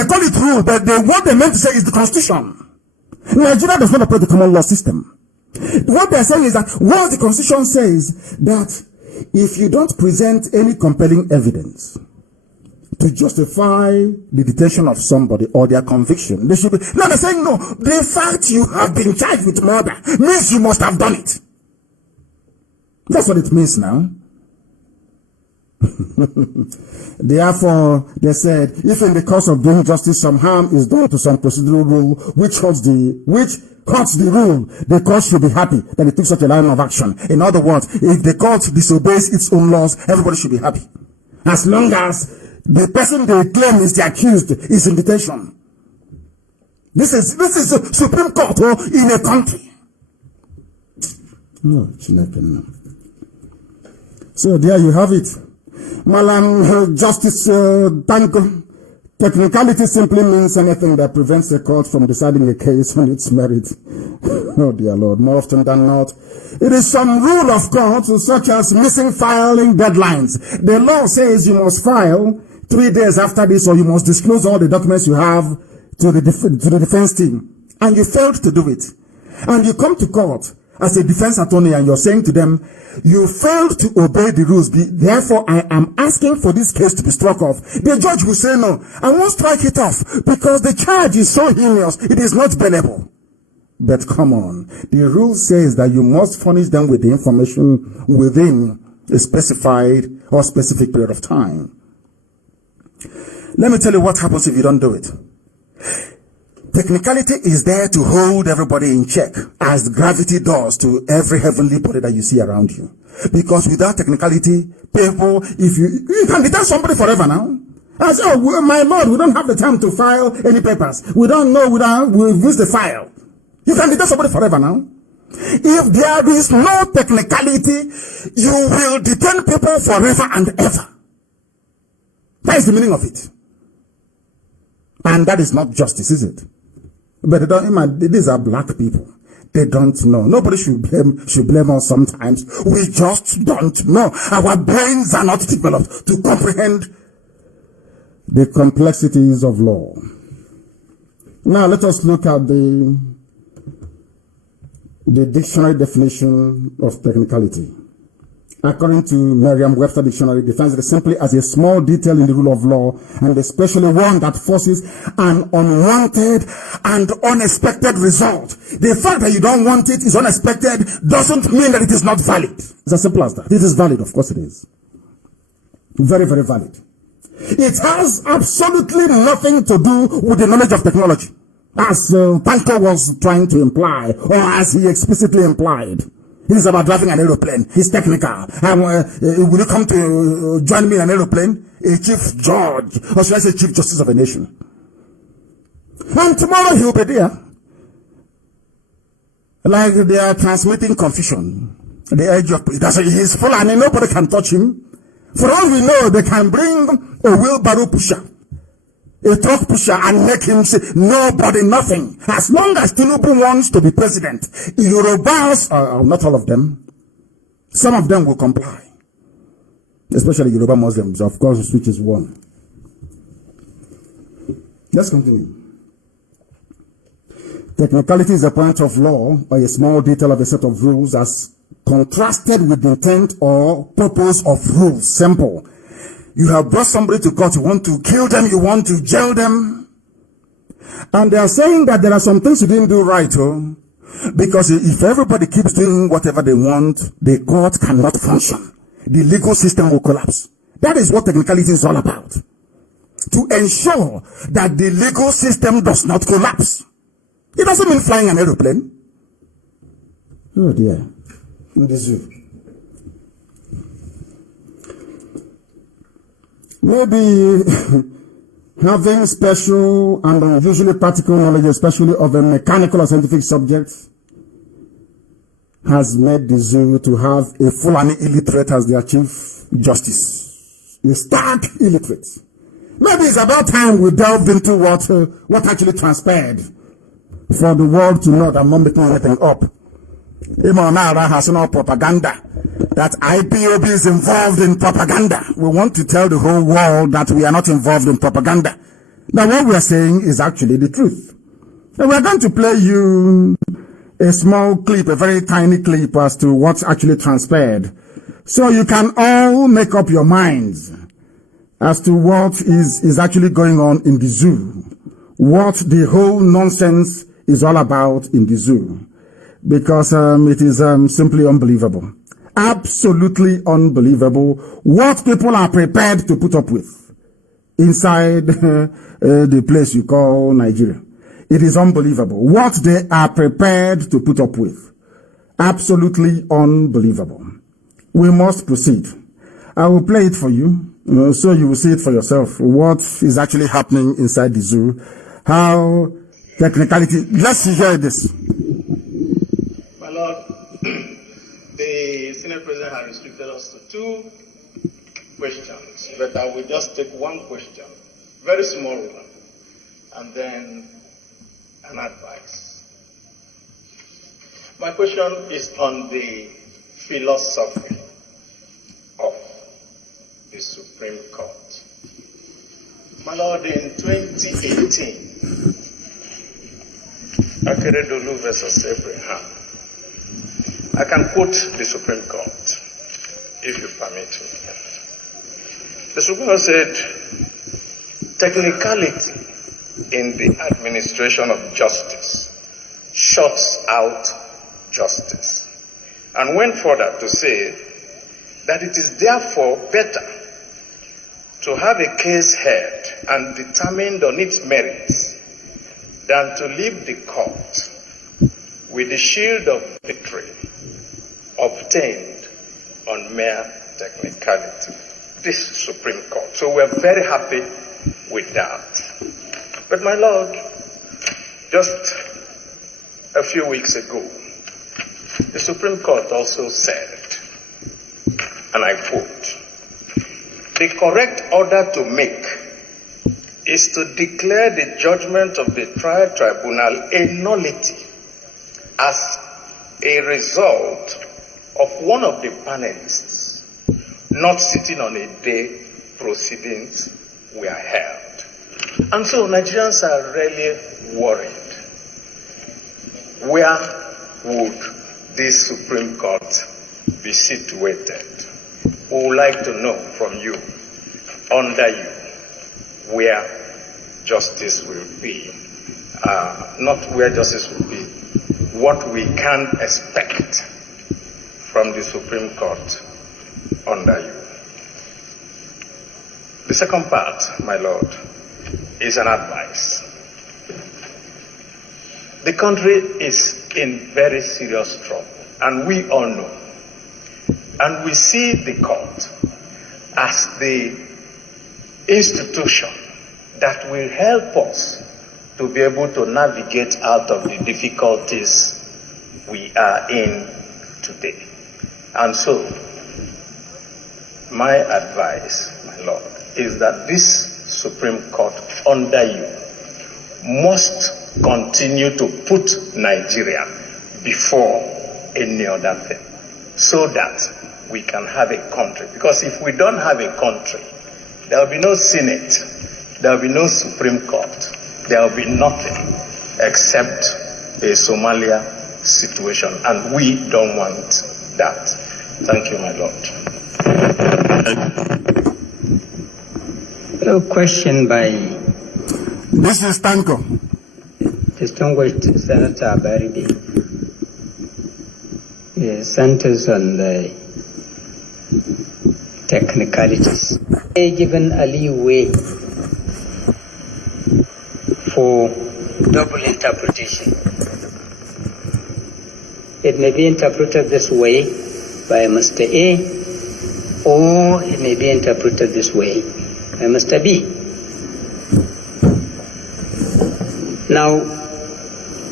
call it rule, but what they meant to say is the Constitution. Nigeria does not operate the common law system. What they're saying is that what the Constitution says, that if you don't present any compelling evidence to justify the detention of somebody or their conviction, they should be. No, they're saying no. The fact you have been charged with murder means you must have done it. That's what it means now. Therefore, they said, if in the course of doing justice some harm is done to some procedural rule which cuts the rule, the court should be happy that it took such a line of action. In other words, if the court disobeys its own laws, everybody should be happy. As long as the person they claim is the accused is in detention. This is a Supreme Court in a country. No, it's not. So there you have it. Malam Justice Tanko. Technicality simply means anything that prevents a court from deciding a case on its merit. Oh dear Lord, more often than not, it is some rule of court such as missing filing deadlines. The law says you must file 3 days after this, or you must disclose all the documents you have to the defense team, and you failed to do it. And you come to court as a defense attorney and you're saying to them, you failed to obey the rules, therefore I am asking for this case to be struck off. The judge will say no, I won't strike it off because the charge is so heinous, it is not bailable. But come on, the rule says that you must furnish them with the information within a specified or specific period of time. Let me tell you what happens if you don't do it. Technicality is there to hold everybody in check, as gravity does to every heavenly body that you see around you. Because without technicality, people, if you can detain somebody forever now. I say, oh, my Lord, we don't have the time to file any papers. We don't know, we've used the file. You can detain somebody forever now. If there is no technicality, you will detain people forever and ever. That is the meaning of it. And that is not justice, is it? But they don't, these are black people. They don't know. Nobody should blame us sometimes. We just don't know. Our brains are not developed to comprehend the complexities of law. Now let us look at the dictionary definition of technicality. According to Merriam-Webster Dictionary, defines it simply as a small detail in the rule of law, and especially one that forces an unwanted and unexpected result. The fact that you don't want it is unexpected doesn't mean that it is not valid. It's as simple as that. It is valid, of course it is. Very, very valid. It has absolutely nothing to do with the knowledge of technology, as Panko was trying to imply, or as he explicitly implied. He's about driving an aeroplane. He's technical. Will you come to join me in an aeroplane? A chief judge, or should I say chief justice of a nation. And tomorrow he'll be there. Like they are transmitting confusion. The edge of, he's full and nobody can touch him. For all we know, they can bring a wheelbarrow pusher, a truck pusher, and make him say, nobody, nothing. As long as Tinubu wants to be president, Yorubas, not all of them, some of them will comply. Especially Yoruba Muslims, of course, which is one. Let's continue. Technicality is a point of law or a small detail of a set of rules as contrasted with the intent or purpose of rules. Simple. You have brought somebody to court, you want to kill them, you want to jail them. And they are saying that there are some things you didn't do right, because if everybody keeps doing whatever they want, the court cannot function. The legal system will collapse. That is what technicality is all about. To ensure that the legal system does not collapse. It doesn't mean flying an aeroplane. Oh dear. In the zoo. Maybe having special and unusually practical knowledge, especially of a mechanical or scientific subject, has made the zoo to have a Fulani illiterate as their chief justice. A stark illiterate. Maybe it's about time we delved into what actually transpired for the world to know that I'm not making anything up. Imonara has no propaganda. That IPOB is involved in propaganda. We want to tell the whole world that we are not involved in propaganda. Now what we are saying is actually the truth. And we are going to play you a small clip, a very tiny clip as to what actually transpired. So you can all make up your minds as to what is actually going on in the zoo. What the whole nonsense is all about in the zoo. Because it is simply unbelievable. Absolutely unbelievable what people are prepared to put up with inside the place you call Nigeria. It is unbelievable what they are prepared to put up with. Absolutely unbelievable. We must proceed. I will play it for you, so you will see it for yourself. What is actually happening inside the zoo. How technicality. Let's hear this. My Lord, the Senate President has restricted us to 2 questions, but I will just take one question, very small one, and then an advice. My question is on the philosophy of the Supreme Court. My Lord, in 2018, Akeredolu versus Abraham, I can quote the Supreme Court, if you permit me. The Supreme Court said, technicality in the administration of justice shuts out justice, and went further to say that it is therefore better to have a case heard and determined on its merits than to leave the court with the shield of victory obtained on mere technicality. This Supreme Court. So we're very happy with that. But my Lord, just a few weeks ago, the Supreme Court also said, and I quote, the correct order to make is to declare the judgment of the trial tribunal a nullity as a result of one of the panelists not sitting on a day proceedings were held. And so Nigerians are really worried. Where would this Supreme Court be situated? we would like to know from you, under you, where justice will be. Not where justice will be, what we can expect from the Supreme Court under you. The second part, my Lord, is an advice. The country is in very serious trouble, and we all know. And we see the court as the institution that will help us to be able to navigate out of the difficulties we are in today. And so, my advice, my Lord, is that this Supreme Court under you must continue to put Nigeria before any other thing, so that we can have a country. Because if we don't have a country, there will be no Senate, there will be no Supreme Court, there will be nothing except a Somalia situation, and we don't want that. Thank you, my Lord. A question by This is Tanko. distinguished Senator Baribi. The centers on the technicalities. Given a leeway for double interpretation. It may be interpreted this way by Mr. A, or it may be interpreted this way by Mr. B. Now,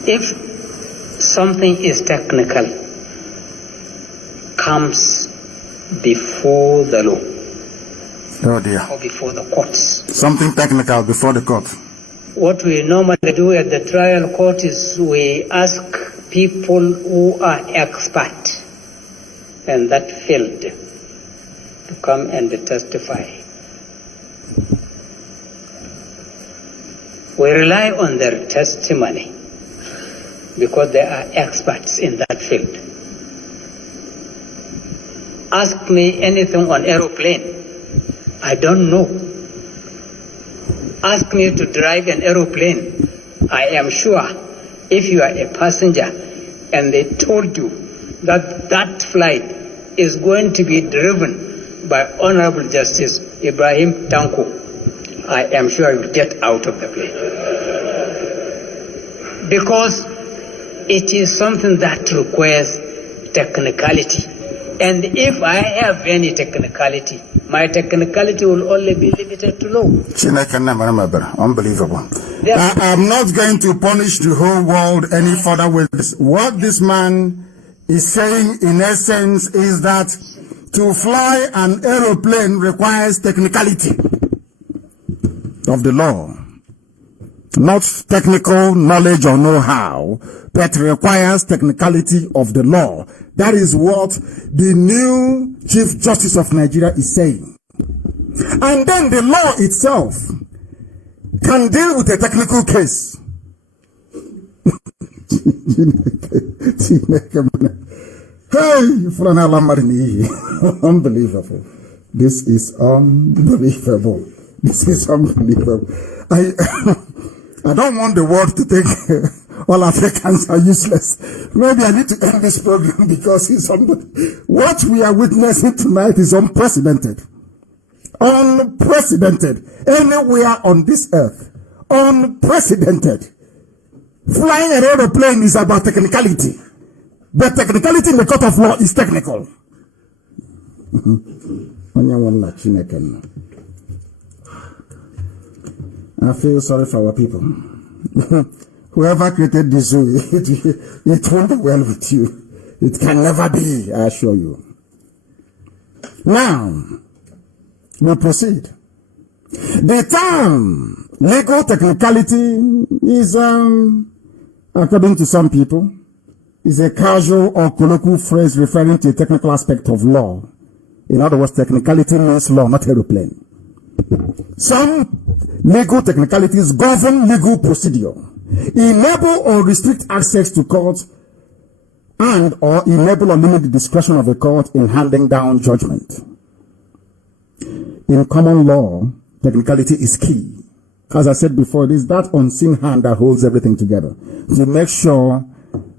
if something is technical, comes before the law, Oh dear. or before the courts, Something technical before the court. what we normally do at the trial court is we ask people who are expert in that field to come and testify. We rely on their testimony because they are experts in that field. Ask me anything on aeroplane, I don't know. Ask me to drive an aeroplane, I am sure if you are a passenger and they told you that that flight is going to be driven by Honorable Justice Ibrahim Tanko, I am sure you will get out of the plane. Because it is something that requires technicality. And if I have any technicality, my technicality will only be limited to law. Unbelievable. I'm not going to punish the whole world any further with this. What this man is saying, in essence, is that to fly an aeroplane requires technicality of the law. Not technical knowledge or know-how, but requires technicality of the law. That is what the new Chief Justice of Nigeria is saying. And then the law itself can deal with a technical case. Hey, unbelievable. This is unbelievable. This is unbelievable. I don't want the world to think all Africans are useless. Maybe I need to end this program because what we are witnessing tonight is unprecedented. Unprecedented. Anywhere on this earth. Unprecedented. Flying an aeroplane is about technicality. But technicality in the court of law is technical. I feel sorry for our people. Whoever created this zoo, it won't be well with you. It can never be, I assure you. Now, we'll proceed. The term legal technicality is, according to some people, is a casual or colloquial phrase referring to a technical aspect of law. In other words, technicality means law, not aeroplane. Some legal technicalities govern legal procedure, enable or restrict access to court, and or enable or limit the discretion of a court in handing down judgment. in common law, technicality is key. As I said before, it is that unseen hand that holds everything together to make sure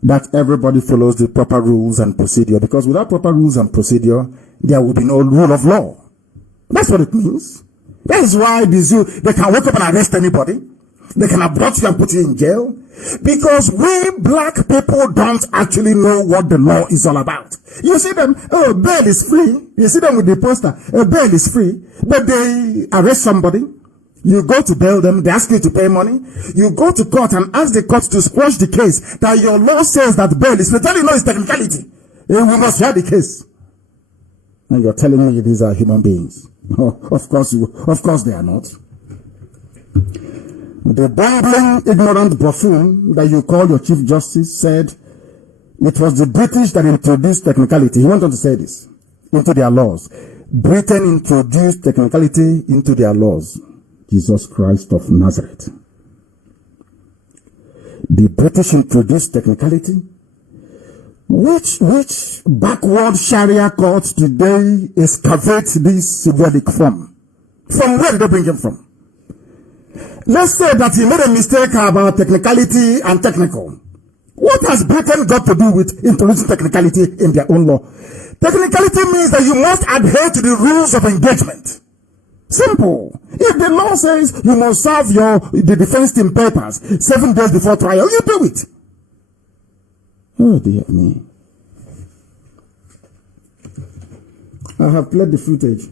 that everybody follows the proper rules and procedure. Because without proper rules and procedure, there will be no rule of law. That's what it means. That is why the zoo, they can wake up and arrest anybody. They can abduct you and put you in jail. Because we black people don't actually know what the law is all about. You see them, oh, bail is free. You see them with the poster, bail is free. But they arrest somebody. You go to bail them, they ask you to pay money. You go to court and ask the court to squash the case that your law says that bail is free. Tell you no, it's technicality. We must hear the case. And you're telling me these are human beings. Oh, of course they are not. The bumbling, ignorant buffoon that you call your Chief Justice said it was the British that introduced technicality. He went on to say this into their laws. Britain introduced technicality into their laws. Jesus Christ of Nazareth. The British introduced technicality. Which backward Sharia court today excavate this symbolic form? From where did they bring him from? Let's say that he made a mistake about technicality and technical. What has Britain got to do with introducing technicality in their own law? Technicality means that you must adhere to the rules of engagement. Simple. If the law says you must serve the defense team papers 7 days before trial, you do it. Oh dear me. I have played the footage.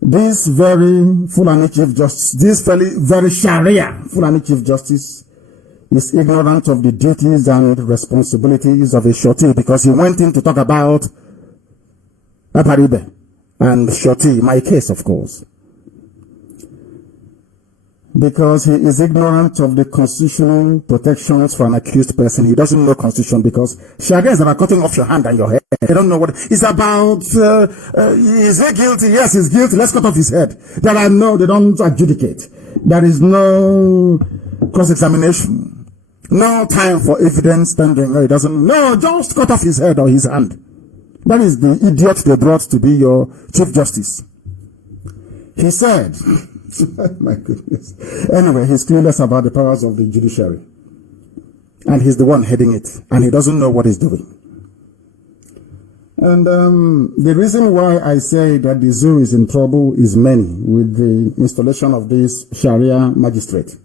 This very Fulani Chief Justice, this very Sharia Fulani Chief Justice is ignorant of the duties and responsibilities of a shorty because he went in to talk about Aparibe and shorty, my case of course. Because he is ignorant of the constitutional protections for an accused person. He doesn't know constitution because Sharia is about cutting off your hand and your head. They don't know what it's about. Is he guilty? Yes, he's guilty. Let's cut off his head. There are no, they don't adjudicate. There is no cross-examination. No time for evidence standing. No, he doesn't. No, just cut off his head or his hand. That is the idiot they brought to be your Chief Justice. He said, my goodness. Anyway, he's clueless about the powers of the judiciary. And he's the one heading it. And he doesn't know what he's doing. And the reason why I say that the zoo is in trouble is many with the installation of this Sharia magistrate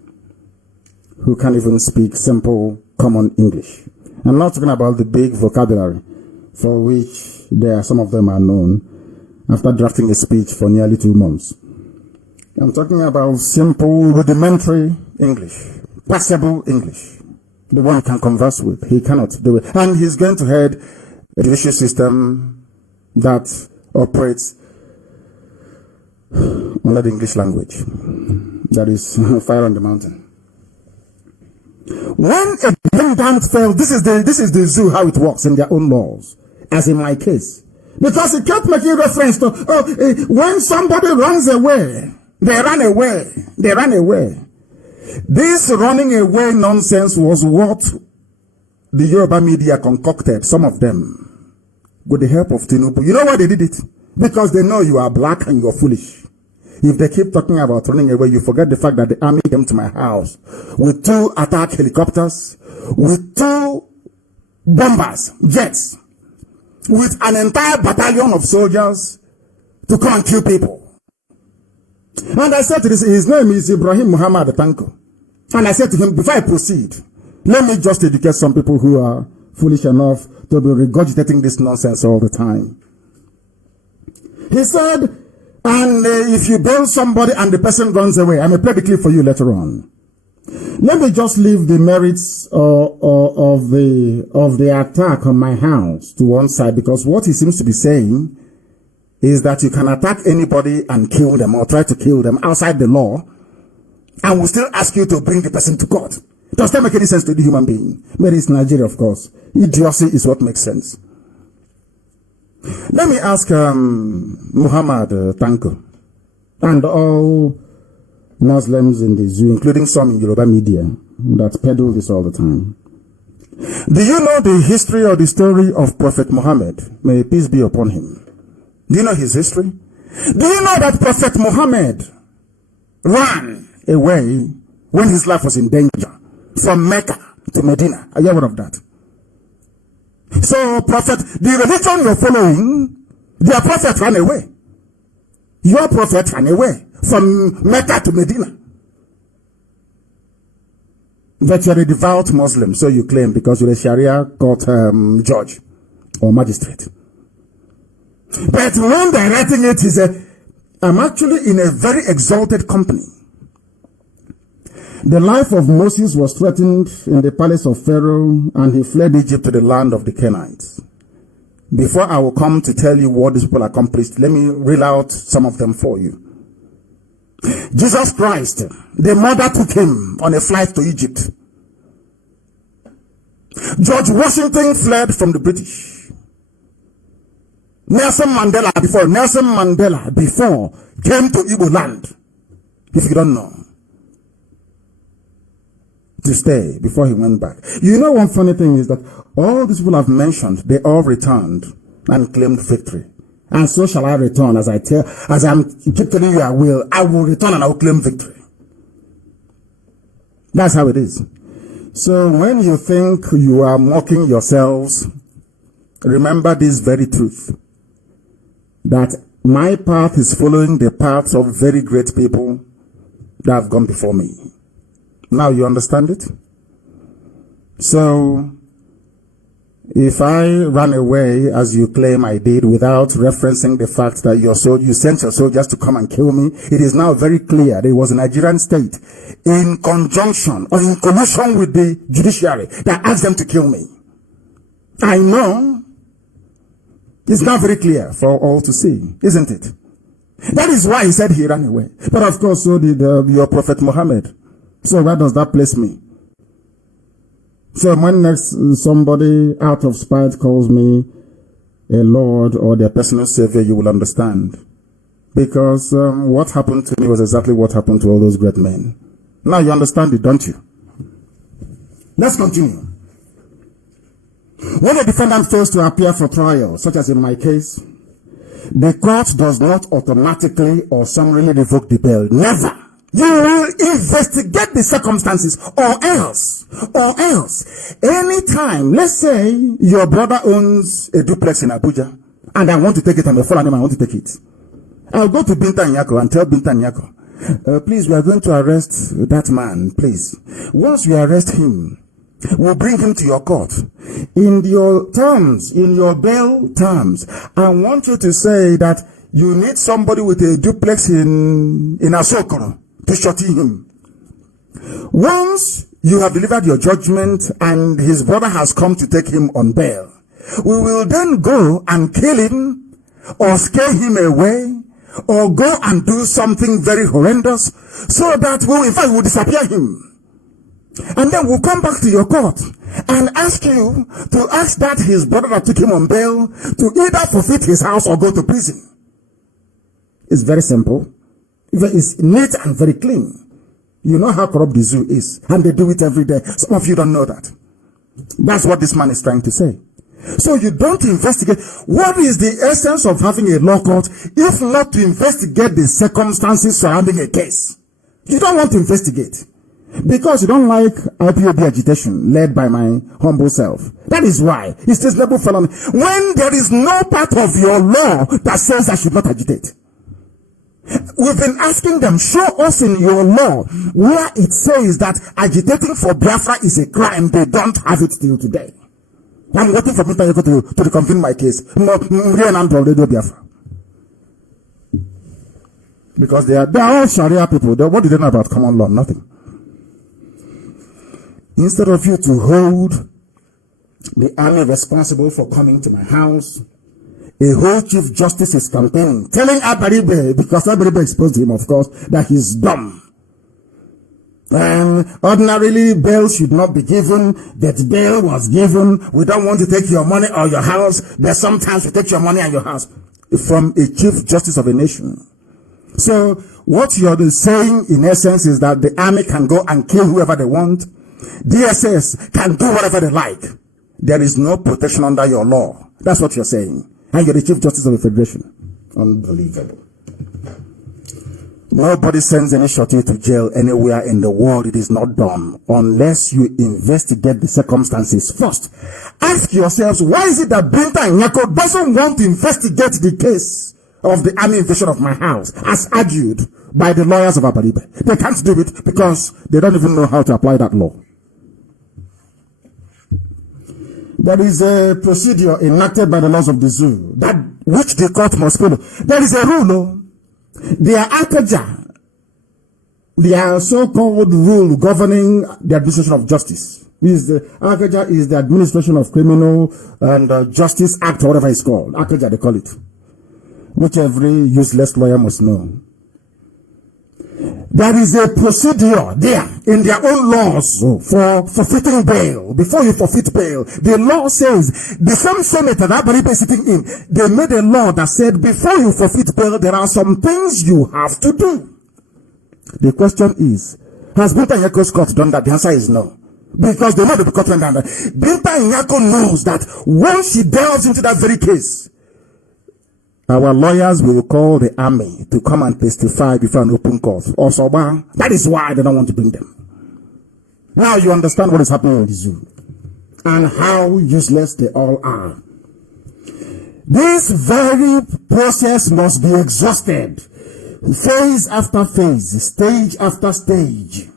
who can't even speak simple common English. I'm not talking about the big vocabulary for which some of them are known after drafting a speech for nearly 2 months. I'm talking about simple, rudimentary English, passable English, the one you can converse with. He cannot do it. And he's going to head a judicial system that operates under the English language. That is fire on the mountain. When a defendant fails, this is the zoo, how it works in their own laws, as in my case. Because he kept making reference to, when somebody runs away, they ran away. They ran away. This running away nonsense was what the Yoruba media concocted, some of them, with the help of Tinubu. You know why they did it? Because they know you are black and you're foolish. If they keep talking about running away, you forget the fact that the army came to my house with 2 attack helicopters, with 2 bombers, jets, with an entire battalion of soldiers to come and kill people. And I said to this, his name is Ibrahim Muhammad Tanko. And I said to him, before I proceed, let me just educate some people who are foolish enough to be regurgitating this nonsense all the time. He said, and if you bail somebody and the person runs away, I may play the clip for you later on. Let me just leave the merits of the attack on my house to one side, because what he seems to be saying is that you can attack anybody and kill them or try to kill them outside the law, and we'll still ask you to bring the person to court. Does that make any sense to the human being? But it's Nigeria, of course. Idiocy is what makes sense. Let me ask Muhammad Tanko and all Muslims in the zoo, including some in Yoruba media that peddle this all the time. Do you know the history or the story of Prophet Muhammad? May peace be upon him. Do you know his history? Do you know that Prophet Muhammad ran away when his life was in danger from Mecca to Medina? Are you aware of that? So, prophet, the religion you're following, their prophet ran away. Your prophet ran away from Mecca to Medina. But you're a devout Muslim, so you claim, because you're a Sharia court judge or magistrate. But when they're writing it, I'm actually in a very exalted company. The life of Moses was threatened in the palace of Pharaoh, and he fled Egypt to the land of the Canaanites. Before I will come to tell you what these people accomplished, let me reel out some of them for you. Jesus Christ, the mother took him on a flight to Egypt. George Washington fled from the British. Nelson Mandela before came to Igbo land, if you don't know, to stay before he went back. You know, one funny thing is that all these people I've mentioned, they all returned and claimed victory. And so shall I return, as I'm keep telling you I will return and I will claim victory. That's how it is. So when you think you are mocking yourselves, remember this very truth, that my path is following the paths of very great people that have gone before me. Now you understand it? So, if I ran away, as you claim I did, without referencing the fact that you sent your soldiers to come and kill me, it is now very clear that it was a Nigerian state in conjunction or in collusion with the judiciary that asked them to kill me. I know. It's now very clear for all to see, isn't it? That is why he said he ran away. But of course, so did your Prophet Muhammad. So where does that place me? So when next somebody out of spite calls me a Lord or their personal savior, you will understand. Because what happened to me was exactly what happened to all those great men. Now you understand it, don't you? Let's continue. When a defendant fails to appear for trial, such as in my case, the court does not automatically or summarily revoke the bail. Never. You will investigate the circumstances, or else, anytime, let's say your brother owns a duplex in Abuja, and I want to take it, I'm a fallen name, I want to take it. I'll go to Binta Nyako and tell Binta Nyako, please, we are going to arrest that man, please. Once we arrest him, we'll bring him to your court. In your terms, in your bail terms, I want you to say that you need somebody with a duplex in Asokoro to shorty him. Once you have delivered your judgment and his brother has come to take him on bail, we will then go and kill him or scare him away or go and do something very horrendous so that we'll disappear him. And then we'll come back to your court and ask you to ask that his brother that took him on bail to either forfeit his house or go to prison. It's very simple. It's neat and very clean. You know how corrupt the zoo is, and they do it every day. Some of you don't know that. That's what this man is trying to say. So you don't investigate. What is the essence of having a law court if not to investigate the circumstances surrounding a case? You don't want to investigate because you don't like IPOB agitation led by my humble self. That is why it's this level felony. When there is no part of your law that says I should not agitate. We've been asking them, show us in your law where it says that agitating for Biafra is a crime. They don't have it till today. I'm waiting for Mr. Yoko to confirm my case. Because they are all Sharia people. What do they know about common law? Nothing. Instead of you to hold the army responsible for coming to my house, a whole chief justice is campaigning, telling Abaribe, because Abaribe exposed him, of course, that he's dumb. And ordinarily, bail should not be given, that bail was given. We don't want to take your money or your house, but sometimes we take your money and your house from a chief justice of a nation. So, what you're saying, in essence, is that the army can go and kill whoever they want. DSS can do whatever they like. There is no protection under your law. That's what you're saying. And you're the Chief Justice of the Federation. Unbelievable. Nobody sends any shorty to jail anywhere in the world. It is not done unless you investigate the circumstances first. Ask yourselves, why is it that Binta Nyako doesn't want to investigate the case of the army invasion of my house, as argued by the lawyers of Abaribe? They can't do it because they don't even know how to apply that law. There is a procedure enacted by the laws of the zoo that which the court must follow. There is a rule, no? Their Akaja, their so-called rule governing the administration of justice. Akaja is the Administration of Criminal and Justice Act, or whatever it's called. Akaja, they call it. Which every useless lawyer must know. There is a procedure there in their own laws for forfeiting bail. Before you forfeit bail, the law says, the same senator that Abaribe is sitting in, they made a law that said, before you forfeit bail, there are some things you have to do. The question is, has Binta Nyako's court done that? The answer is no. Because they know the court went down there. Binta Nyako knows that once she delves into that very case, our lawyers will call the army to come and testify before an open court. Also, that is why they don't want to bring them. Now you understand what is happening in the zoo and how useless they all are. This very process must be exhausted, phase after phase, stage after stage.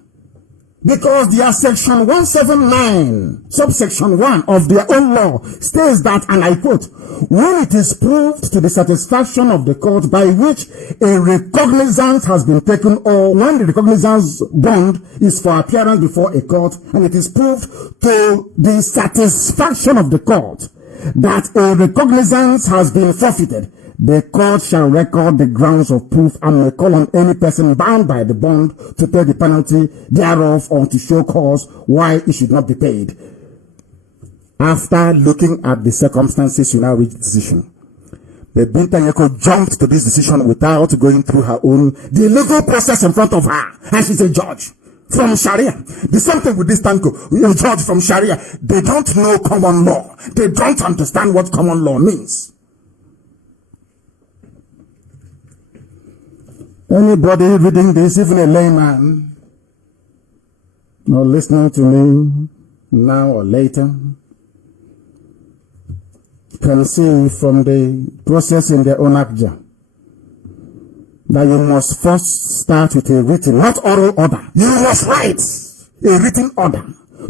Because their section 179, subsection 1 of their own law states that, and I quote, when it is proved to the satisfaction of the court by which a recognizance has been taken, or when the recognizance bond is for appearance before a court, and it is proved to the satisfaction of the court that a recognizance has been forfeited, the court shall record the grounds of proof and may call on any person bound by the bond to pay the penalty thereof or to show cause why it should not be paid. After looking at the circumstances, you now reach the decision. The Binta Nyako jumped to this decision without going through the legal process in front of her, and she's a judge from Sharia. The same thing with this Tanko, a judge from Sharia. They don't know common law. They don't understand what common law means. Anybody reading this, even a layman, or listening to me now or later, can see from the process in their own akja that you must first start with a written, not oral order. You must write a written order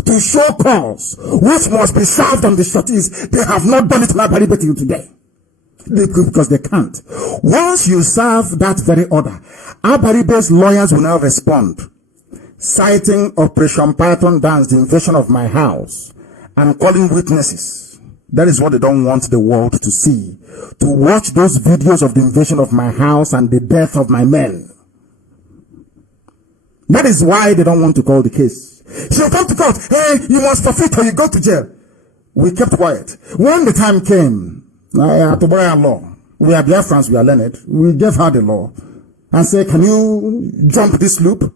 to show cause, which must be served on the shorties. They have not done it in Abaribe till today. Because they can't. Once you serve that very order, Abaribe's lawyers will now respond, citing Operation Python Dance, the invasion of my house, and calling witnesses. That is what they don't want the world to see. To watch those videos of the invasion of my house and the death of my men. That is why they don't want to call the case. She'll come to court. Hey, you must forfeit or you go to jail. We kept quiet. When the time came, to borrow law, we are Biafrans, we are learned. We gave her the law and said, can you jump this loop?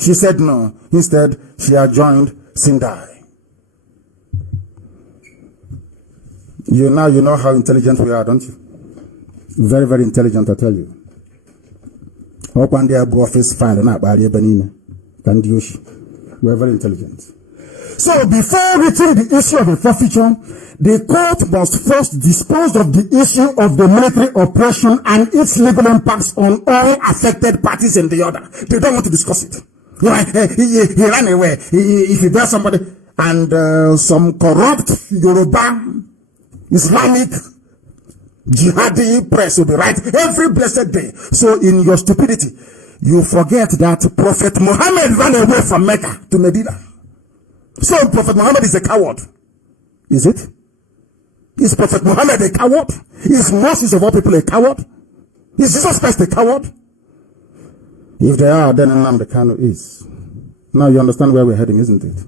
She said no. Instead, she adjoined Sindai. You know how intelligent we are, don't you? Very, very intelligent, I tell you. Open their office file, we're very intelligent. So before reaching the issue of the forfeiture, the court must first dispose of the issue of the military oppression and its legal impacts on all affected parties in the order. They don't want to discuss it. He ran away. If you bear somebody, and some corrupt Yoruba, Islamic, jihadi press will be right every blessed day. So in your stupidity, you forget that Prophet Muhammad ran away from Mecca to Medina. So Prophet Muhammad is a coward. Is it? Is Prophet Muhammad a coward? Is Moses of all people a coward? Is Jesus Christ a coward? If they are, then Nnamdi Kanu is. Now you understand where we're heading, isn't it?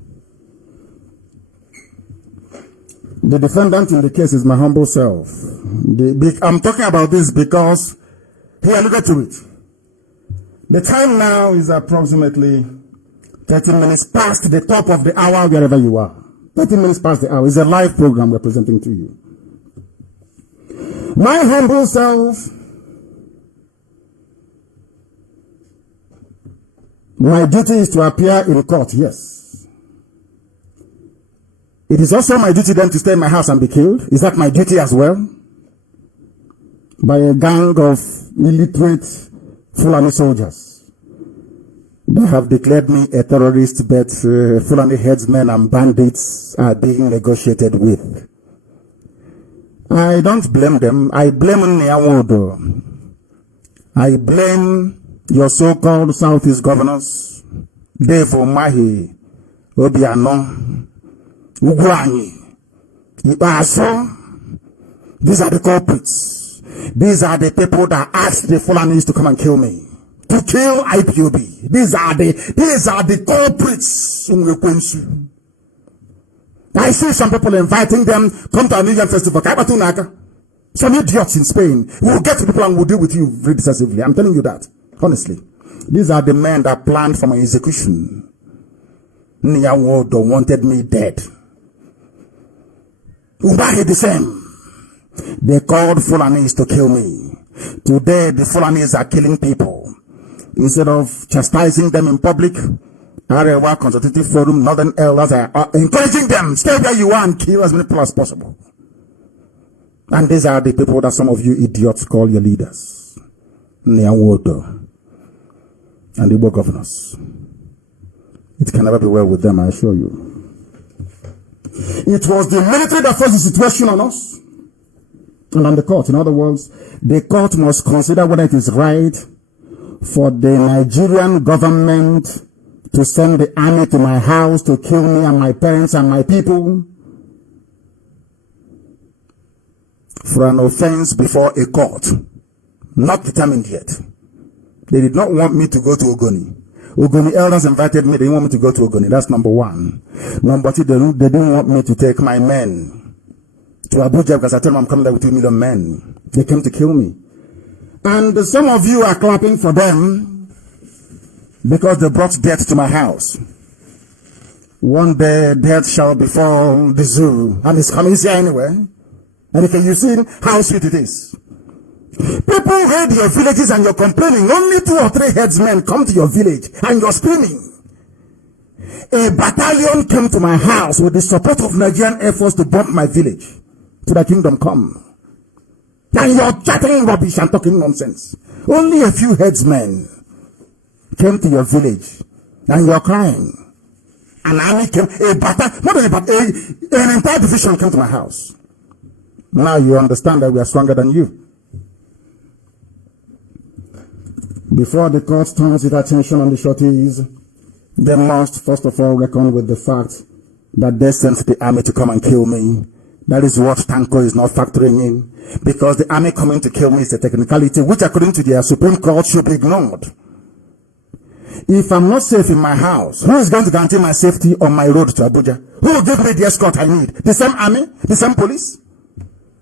The defendant in the case is my humble self. I'm talking about this because he alluded to it. The time now is approximately 13 minutes past the top of the hour wherever you are. 13 minutes past the hour. It's a live program we're presenting to you. My humble self My duty is to appear in court, yes. It is also my duty then to stay in my house and be killed. Is that my duty as well? By a gang of illiterate Fulani soldiers. They have declared me a terrorist, but Fulani headsmen and bandits are being negotiated with. I don't blame them. I blame Nyawodo. I blame your so-called Southeast governors, Dave Omahi, Obiano, Ugwani, Ibaso. These are the culprits. These are the people that asked the Fulanis to come and kill me, to kill IPOB. These are the culprits. I see some people inviting them, come to a New Year festival. Some idiots in Spain will get to people and will deal with you very decisively. I'm telling you that. Honestly. These are the men that planned for my execution. Nyawodo wanted me dead. Ubahi the same. They called Fulanis to kill me. Today, the Fulanis are killing people. Instead of chastising them in public, Arewa Consultative Forum, Northern Elders are encouraging them, stay where you are and kill as many people as possible. And these are the people that some of you idiots call your leaders. Nyawodo and Igbo governors. It can never be well with them, I assure you. It was the military that forced the situation on us. And on the court, in other words, the court must consider whether it is right for the Nigerian government to send the army to my house to kill me and my parents and my people for an offense before a court, not determined yet. They did not want me to go to Ogoni. Ogoni elders invited me. They didn't want me to go to Ogoni. That's number one. Number two, they didn't want me to take my men to Abuja because I told them I'm coming there with 2 million men. They came to kill me. And some of you are clapping for them because they brought death to my house. One day, death shall befall the zoo. And it's coming here anyway. And you see how sweet it is. People raid your villages and you're complaining. Only 2 or 3 headsmen come to your village and you're screaming. A battalion came to my house with the support of Nigerian Air Force to bomb my village. To the kingdom come. And you're chatting rubbish and talking nonsense. Only a few headsmen came to your village and you're crying. An army came, an entire division came to my house. Now you understand that we are stronger than you. Before the court turns its attention on the shorties, they must first of all reckon with the fact that they sent the army to come and kill me. That is what Tanko is not factoring in, because the army coming to kill me is a technicality which according to their Supreme Court should be ignored. If I'm not safe in my house, who is going to guarantee my safety on my road to Abuja? Who will give me the escort I need? The same army? The same police?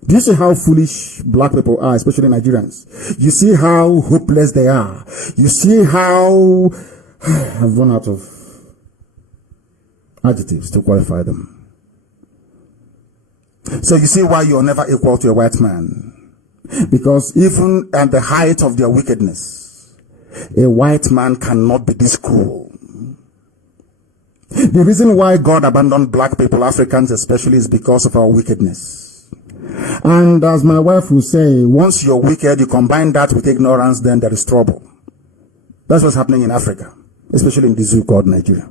Do you see how foolish black people are, especially Nigerians? You see how hopeless they are. You see how I've run out of adjectives to qualify them. So you see why you're never equal to a white man. Because even at the height of their wickedness, a white man cannot be this cruel. The reason why God abandoned black people, Africans especially, is because of our wickedness. And as my wife will say, once you're wicked, you combine that with ignorance, then there is trouble. That's what's happening in Africa, especially in the zoo called Nigeria.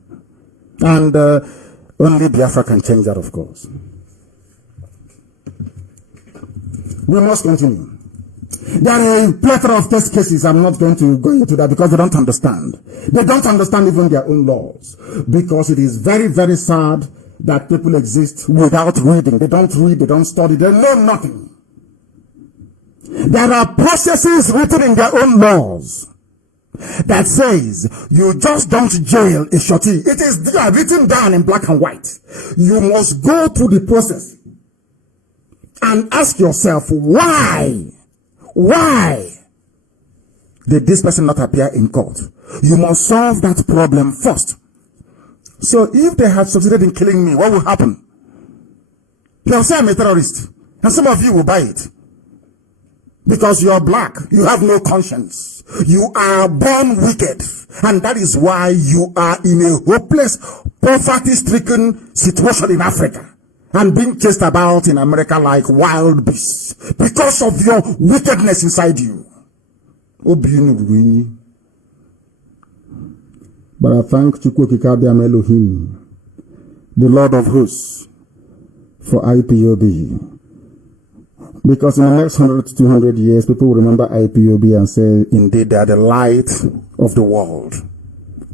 And only Biafra can change that, of course. We must continue. There are a plethora of test cases. I'm not going to go into that because they don't understand. They don't understand even their own laws. Because it is very, very sad that people exist without reading. They don't read, they don't study, they know nothing. There are processes written in their own laws that says you just don't jail a shorty. It is written down in black and white. You must go through the process and ask yourself, why did this person not appear in court? You must solve that problem first. So if they had succeeded in killing me, what will happen? They'll say I'm a terrorist. And some of you will buy it. Because because you're black. You have no conscience. You are born wicked. And that is why you are in a hopeless, poverty-stricken situation in Africa. And being chased about in America like wild beasts. Because of your wickedness inside you. But I thank Chukwukikadiam Elohim, the Lord of hosts, for IPOB. Because in the next 100 to 200 years, people will remember IPOB and say, indeed, they are the light of the world.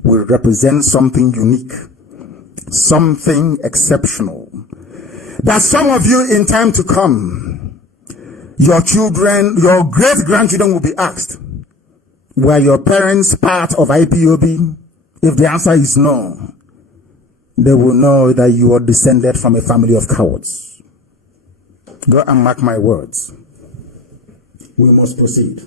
We represent something unique, something exceptional. That some of you in time to come, your children, your great-grandchildren will be asked, were your parents part of IPOB? If the answer is no, they will know that you are descended from a family of cowards. Go and mark my words. We must proceed.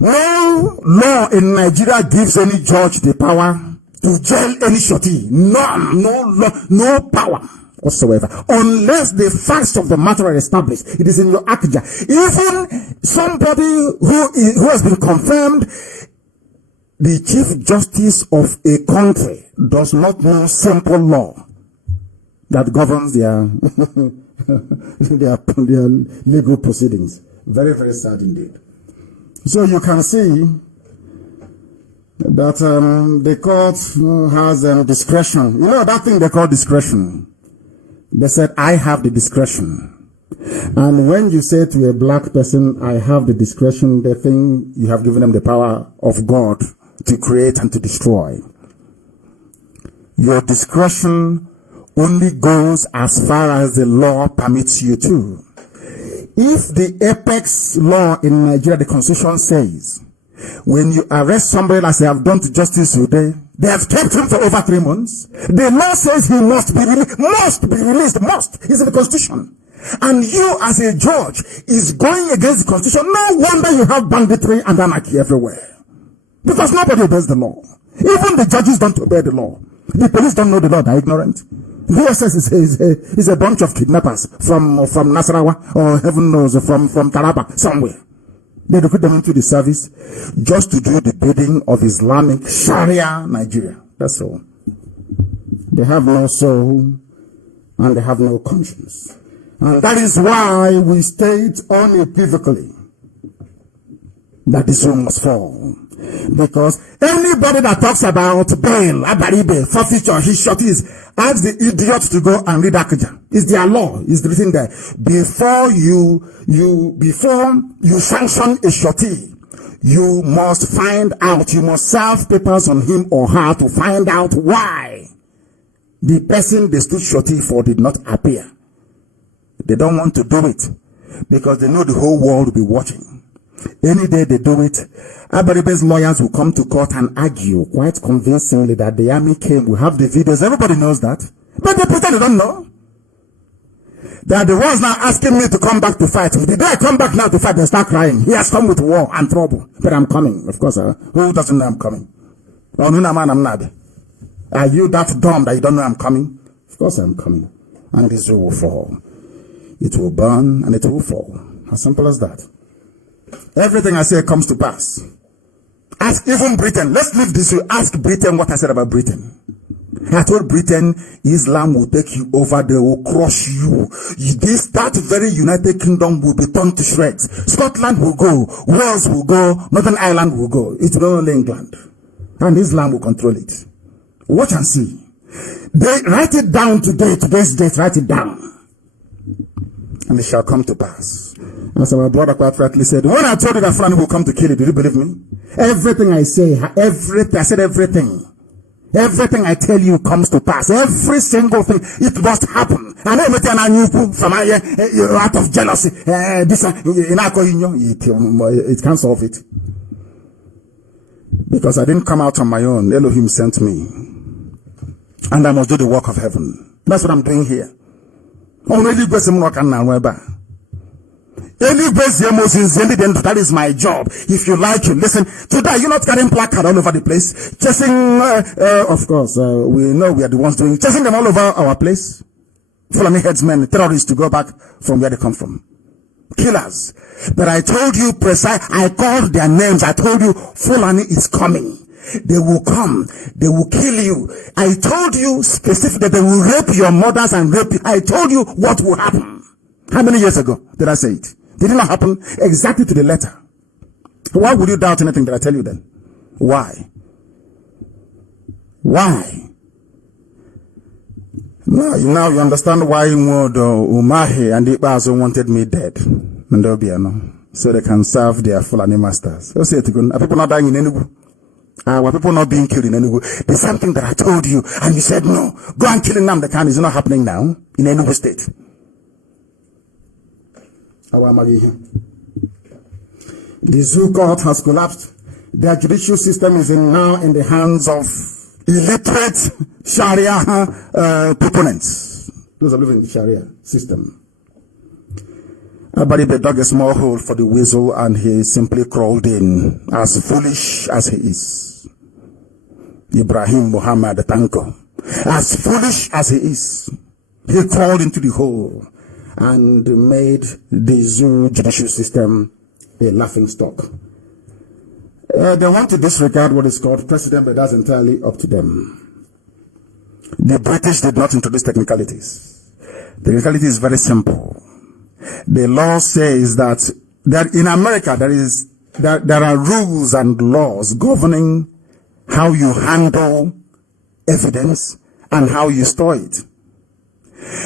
No law in Nigeria gives any judge the power to jail any shorty. None, no law, no power whatsoever. Unless the facts of the matter are established. It is in your akja. Even somebody who has been confirmed, the Chief Justice of a country does not know simple law that governs their their legal proceedings. Very, very sad indeed. So you can see that the court has discretion. You know that thing they call discretion? They said, I have the discretion. And when you say to a black person, I have the discretion, they think you have given them the power of God to create and to destroy. Your discretion only goes as far as the law permits you to. If the apex law in Nigeria, the constitution says, when you arrest somebody as they have done to Justice Ude, they have kept him for over 3 months. The law says he must be released, must. It's in the constitution. And you as a judge is going against the constitution. No wonder you have banditry and anarchy everywhere. Because nobody obeys the law. Even the judges don't obey the law. The police don't know the law, they're ignorant. The DSS is a bunch of kidnappers from Nasarawa, or heaven knows, from Taraba, somewhere. They recruit them into the service just to do the bidding of Islamic Sharia Nigeria. That's all. They have no soul and they have no conscience. And that is why we state unequivocally that this one must fall. Because anybody that talks about bail, abaribe, forfeiture, his shorties, ask the idiots to go and read Akija. It's their law. It's written there. Before you sanction a shorty, you must find out, you must serve papers on him or her to find out why the person they stood shorty for did not appear. They don't want to do it because they know the whole world will be watching. Any day they do it, Abaribe's lawyers will come to court and argue quite convincingly that the army came. We have the videos. Everybody knows that. But they pretend they don't know. They are the ones now asking me to come back to fight. The day I come back now to fight, they start crying. He has come with war and trouble. But I'm coming. Of course, who doesn't know I'm coming? Are you that dumb that you don't know I'm coming? Of course I'm coming. And this will fall. It will burn and it will fall. As simple as that. Everything I say comes to pass. Ask even Britain. Let's leave this. Ask Britain what I said about Britain. I told Britain, Islam will take you over. They will crush you. That very United Kingdom will be torn to shreds. Scotland will go. Wales will go. Northern Ireland will go. It will be only England. And Islam will control it. Watch and see. They write it down today. Today's date. Write it down. And it shall come to pass. As my brother quite rightly said, when I told you that Fulani will come to kill you, did you believe me? Everything I say, I said everything. Everything I tell you comes to pass. Every single thing, it must happen. And everything I knew from out of jealousy, it can't solve it. Because I didn't come out on my own. Elohim sent me. And I must do the work of heaven. That's what I'm doing here. That is my job. If you like, you listen. Today, you're not carrying placard all over the place. Chasing, of course, we know we are the ones doing, chasing them all over our place. Fulani headsmen, terrorists to go back from where they come from. killers. But I told you I called their names. I told you Fulani is coming. They will come. They will kill you. I told you specifically that they will rape your mothers and rape you. I told you what will happen. How many years ago did I say it? Did it not happen exactly to the letter? Why would you doubt anything that I tell you then? Why? Why? Now you understand why Umahi and Ibazo wanted me dead. So they can serve their Fulani masters. So say it again. Are people not dying in Enugu? Were people not being killed in Enugu? There's something that I told you and you said no. Go and kill Nnamdi Kanu. It's not happening now in Enugu state. The zoo court has collapsed. Their judicial system is now in the hands of illiterate Sharia proponents. Those are living in the Sharia system. Abaribe dug a small hole for the weasel and he simply crawled in, as foolish as he is. Ibrahim Muhammad Tanko, as foolish as he is, he crawled into the hole and made the zoo judicial system a laughing stock. They want to disregard what is called precedent, but that's entirely up to them. The British did not introduce technicalities. Technicality is very simple. The law says that in America there are rules and laws governing how you handle evidence and how you store it.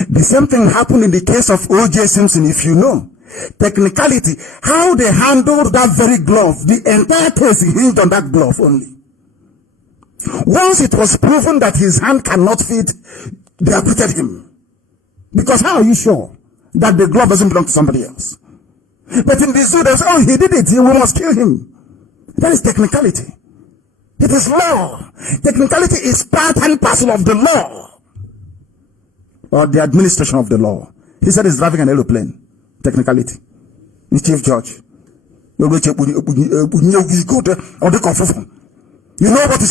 The same thing happened in the case of O.J. Simpson, if you know. Technicality, how they handled that very glove, the entire case hinged on that glove only. Once it was proven that his hand cannot fit, they acquitted him. Because how are you sure that the glove doesn't belong to somebody else? But in the zoo, they say, oh, he did it, we must kill him. That is technicality. It is law. Technicality is part and parcel of the law, or the administration of the law. He said he's driving an aeroplane. Technicality. The chief judge. You know what is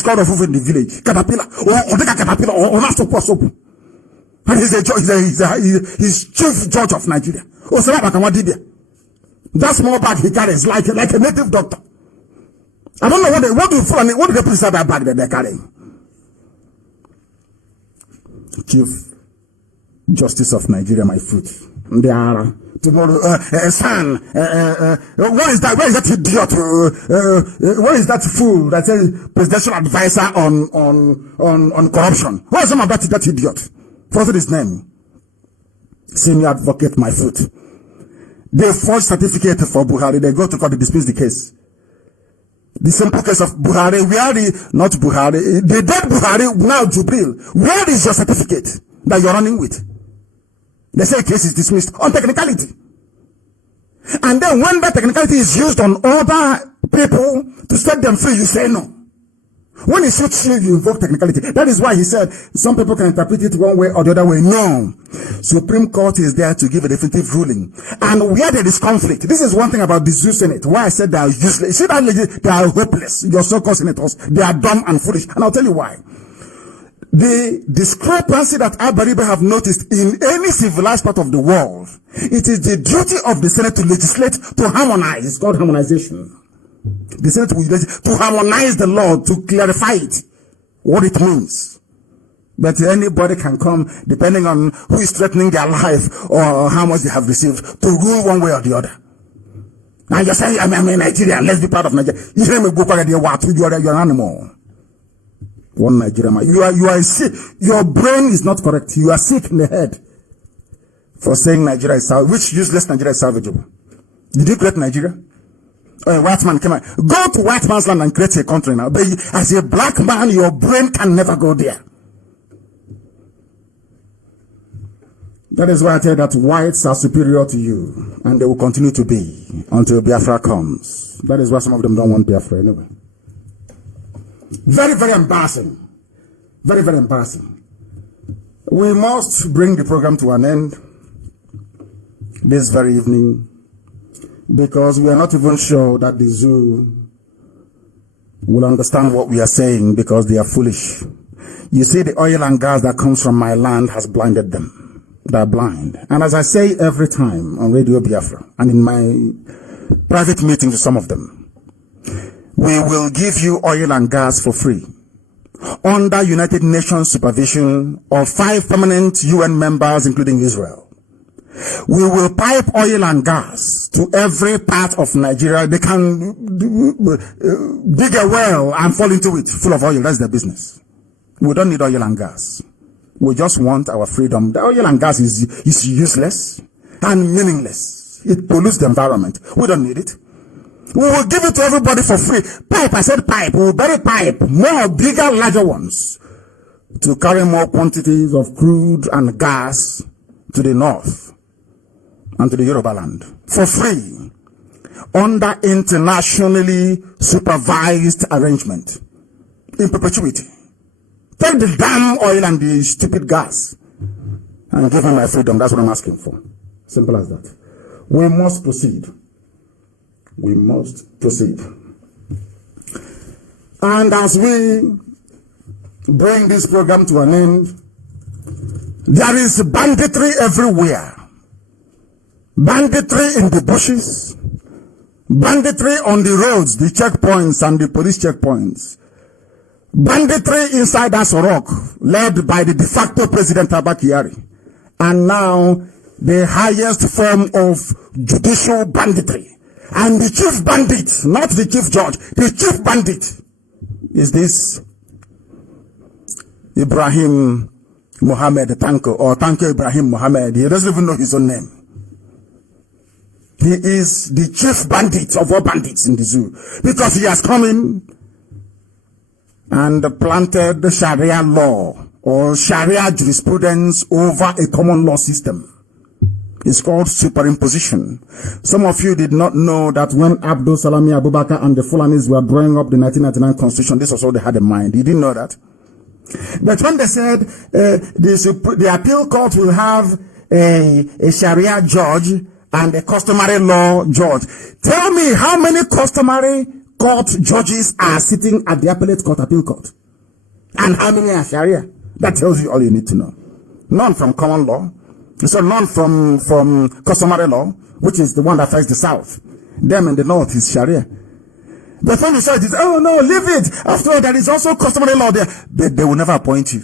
called a in the village? Caterpillar. Or the caterpillar or not soap. And he's chief judge of Nigeria. That small bag he carries like a native doctor. I don't know what do they put inside that bag that they're carrying? Chief Justice of Nigeria, my foot. They are tomorrow. Son, what is that? Where is that idiot? Where is that fool that says presidential advisor on corruption? What is some of that idiot? Forget his name. Senior advocate, my foot. They forged certificate for Buhari. They go to court to dispute the case. The simple case of Buhari, not Buhari, the dead Buhari, now Jubril. Where is your certificate that you're running with? They say case is dismissed on technicality. And then when that technicality is used on other people to set them free, you say no. When it suits you, you invoke technicality. That is why he said some people can interpret it one way or the other way. No. Supreme Court is there to give a definitive ruling. And where there is conflict, this is one thing about the Zoo Senate, why I said they are useless. See that they are hopeless. Your so-called senators, they are dumb and foolish. And I'll tell you why. The discrepancy that Abaribe have noticed in any civilized part of the world, it is the duty of the Senate to legislate, to harmonize. It's called harmonization. The Senate will legislate to harmonize the law, to clarify it, what it means. But anybody can come, depending on who is threatening their life or how much they have received, to rule one way or the other. Now you're saying, I'm a Nigerian, let's be part of Nigeria. You're an animal. One Nigeria, you are sick. Your brain is not correct. You are sick in the head for saying Nigeria is salvageable. Which useless Nigeria is salvageable? Did you create Nigeria? Oh, a white man came out. Go to white man's land and create a country now. But as a black man, your brain can never go there. That is why I tell you that whites are superior to you, and they will continue to be until Biafra comes. That is why some of them don't want Biafra anyway. Very, very embarrassing. Very, very embarrassing. We must bring the program to an end this very evening, because we are not even sure that the zoo will understand what we are saying, because they are foolish. You see, the oil and gas that comes from my land has blinded them. They're blind. And as I say every time on Radio Biafra and in my private meetings with some of them, we will give you oil and gas for free under United Nations supervision of 5 permanent UN members, including Israel. We will pipe oil and gas to every part of Nigeria. They can dig a well and fall into it full of oil. That's their business. We don't need oil and gas. We just want our freedom. The oil and gas is useless and meaningless. It pollutes the environment. We don't need it. We will give it to everybody for free. Pipe, I said pipe. We will bury pipe, more bigger, larger ones, to carry more quantities of crude and gas to the north and to the Yoruba land for free under internationally supervised arrangement in perpetuity. Take the damn oil and the stupid gas and give me my freedom. That's what I'm asking for. Simple as that. We must proceed. We must proceed. And as we bring this program to an end, there is banditry everywhere. Banditry in the bushes, banditry on the roads, the checkpoints and the police checkpoints, banditry inside Asorok, led by the de facto President Abba Kyari, and now the highest form of judicial banditry. And the chief bandit, not the chief judge, the chief bandit is this Ibrahim Mohammed Tanko, or Tanko Ibrahim Mohammed. He doesn't even know his own name. He is the chief bandit of all bandits in the zoo, because he has come in and planted the Sharia law or Sharia jurisprudence over a common law system. It's called superimposition. Some of you did not know that when Abdul Salami Abubakar and the Fulanis were drawing up the 1999 constitution, this was all they had in mind. You didn't know that. But when they said the appeal court will have a Sharia judge and a customary law judge, tell me how many customary court judges are sitting at the appellate court appeal court, and how many are Sharia? That tells you all you need to know. None from common law. So none from customary law, which is the one that affects the South. Them in the North is Sharia. But when you say this, oh no, leave it. After all, there is also customary law there. But they will never appoint you.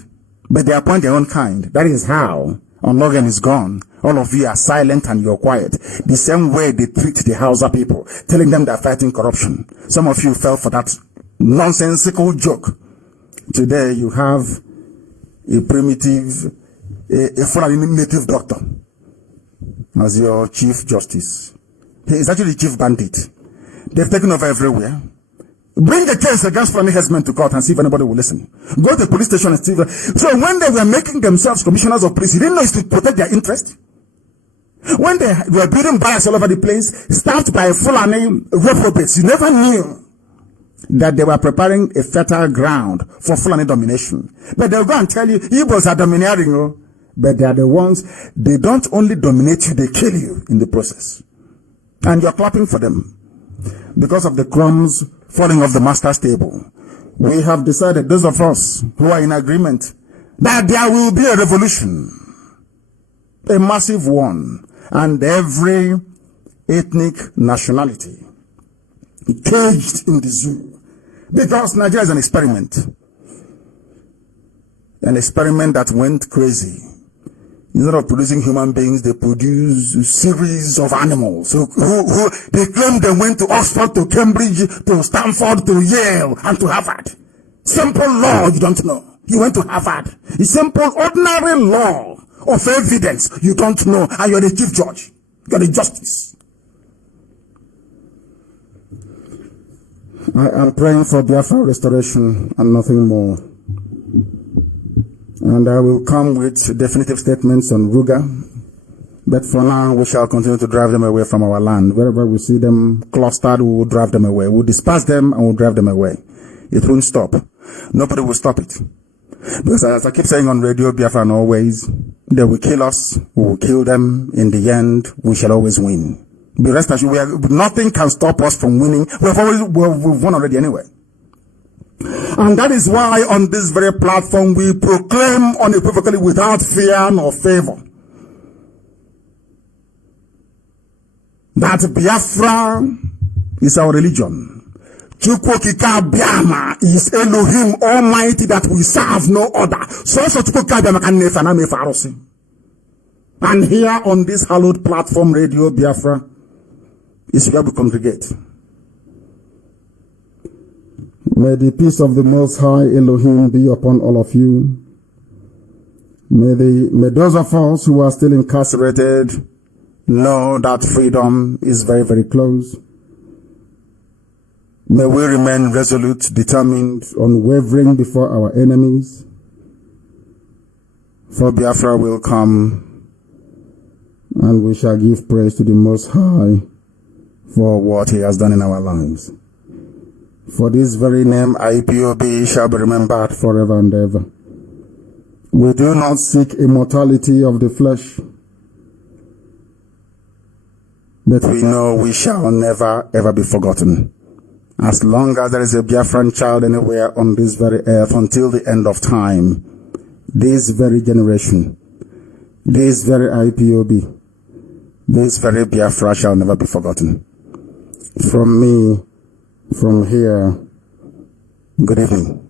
But they appoint their own kind. That is how, Logan is gone, all of you are silent and you're quiet. The same way they treat the Hausa people, telling them they're fighting corruption. Some of you fell for that nonsensical joke. Today you have a primitive, a Fulani native doctor as your chief justice. He is actually chief bandit. They've taken over everywhere. Bring the case against Fulani herdsmen to court and see if anybody will listen. Go to the police station and see. So when they were making themselves commissioners of police, you didn't know it's to protect their interest. When they were building barracks all over the place, staffed by Fulani reprobates, you never knew that they were preparing a fertile ground for Fulani domination. But they'll go and tell you, Igbos are domineering, but they are the ones, they don't only dominate you, they kill you in the process. And you're clapping for them because of the crumbs falling off the master's table. We have decided, those of us who are in agreement, that there will be a revolution, a massive one, and every ethnic nationality caged in the zoo. Because Nigeria is an experiment that went crazy. Instead of producing human beings, they produce a series of animals who they claim they went to Oxford, to Cambridge, to Stanford, to Yale, and to Harvard. Simple law you don't know. You went to Harvard. A simple, ordinary law of evidence you don't know, and you're the chief judge. You're the justice. I am praying for Biafra restoration and nothing more. And I will come with definitive statements on Ruga. But for now, we shall continue to drive them away from our land. Wherever we see them clustered, we will drive them away. We'll disperse them and we'll drive them away. It won't stop. Nobody will stop it. Because as I keep saying on Radio Biafra and always, they will kill us, we will kill them. In the end, we shall always win. Be rest assured, nothing can stop us from winning. We've won already anyway. And that is why on this very platform we proclaim unequivocally, without fear nor favor, that Biafra is our religion. Chukwokika Biama is Elohim Almighty that we serve no other. So Chukwokika Biama can never me farosi. And here on this hallowed platform, Radio Biafra, is where we congregate. May the peace of the Most High Elohim be upon all of you. May those of us who are still incarcerated know that freedom is very, very close. May we remain resolute, determined, unwavering before our enemies. For Biafra will come, and we shall give praise to the Most High for what He has done in our lives. For this very name, IPOB shall be remembered forever and ever. We do not seek immortality of the flesh, but we know we shall never ever be forgotten. As long as there is a Biafran child anywhere on this very earth until the end of time, this very generation, this very IPOB, this very Biafra shall never be forgotten. From me, from here, good evening.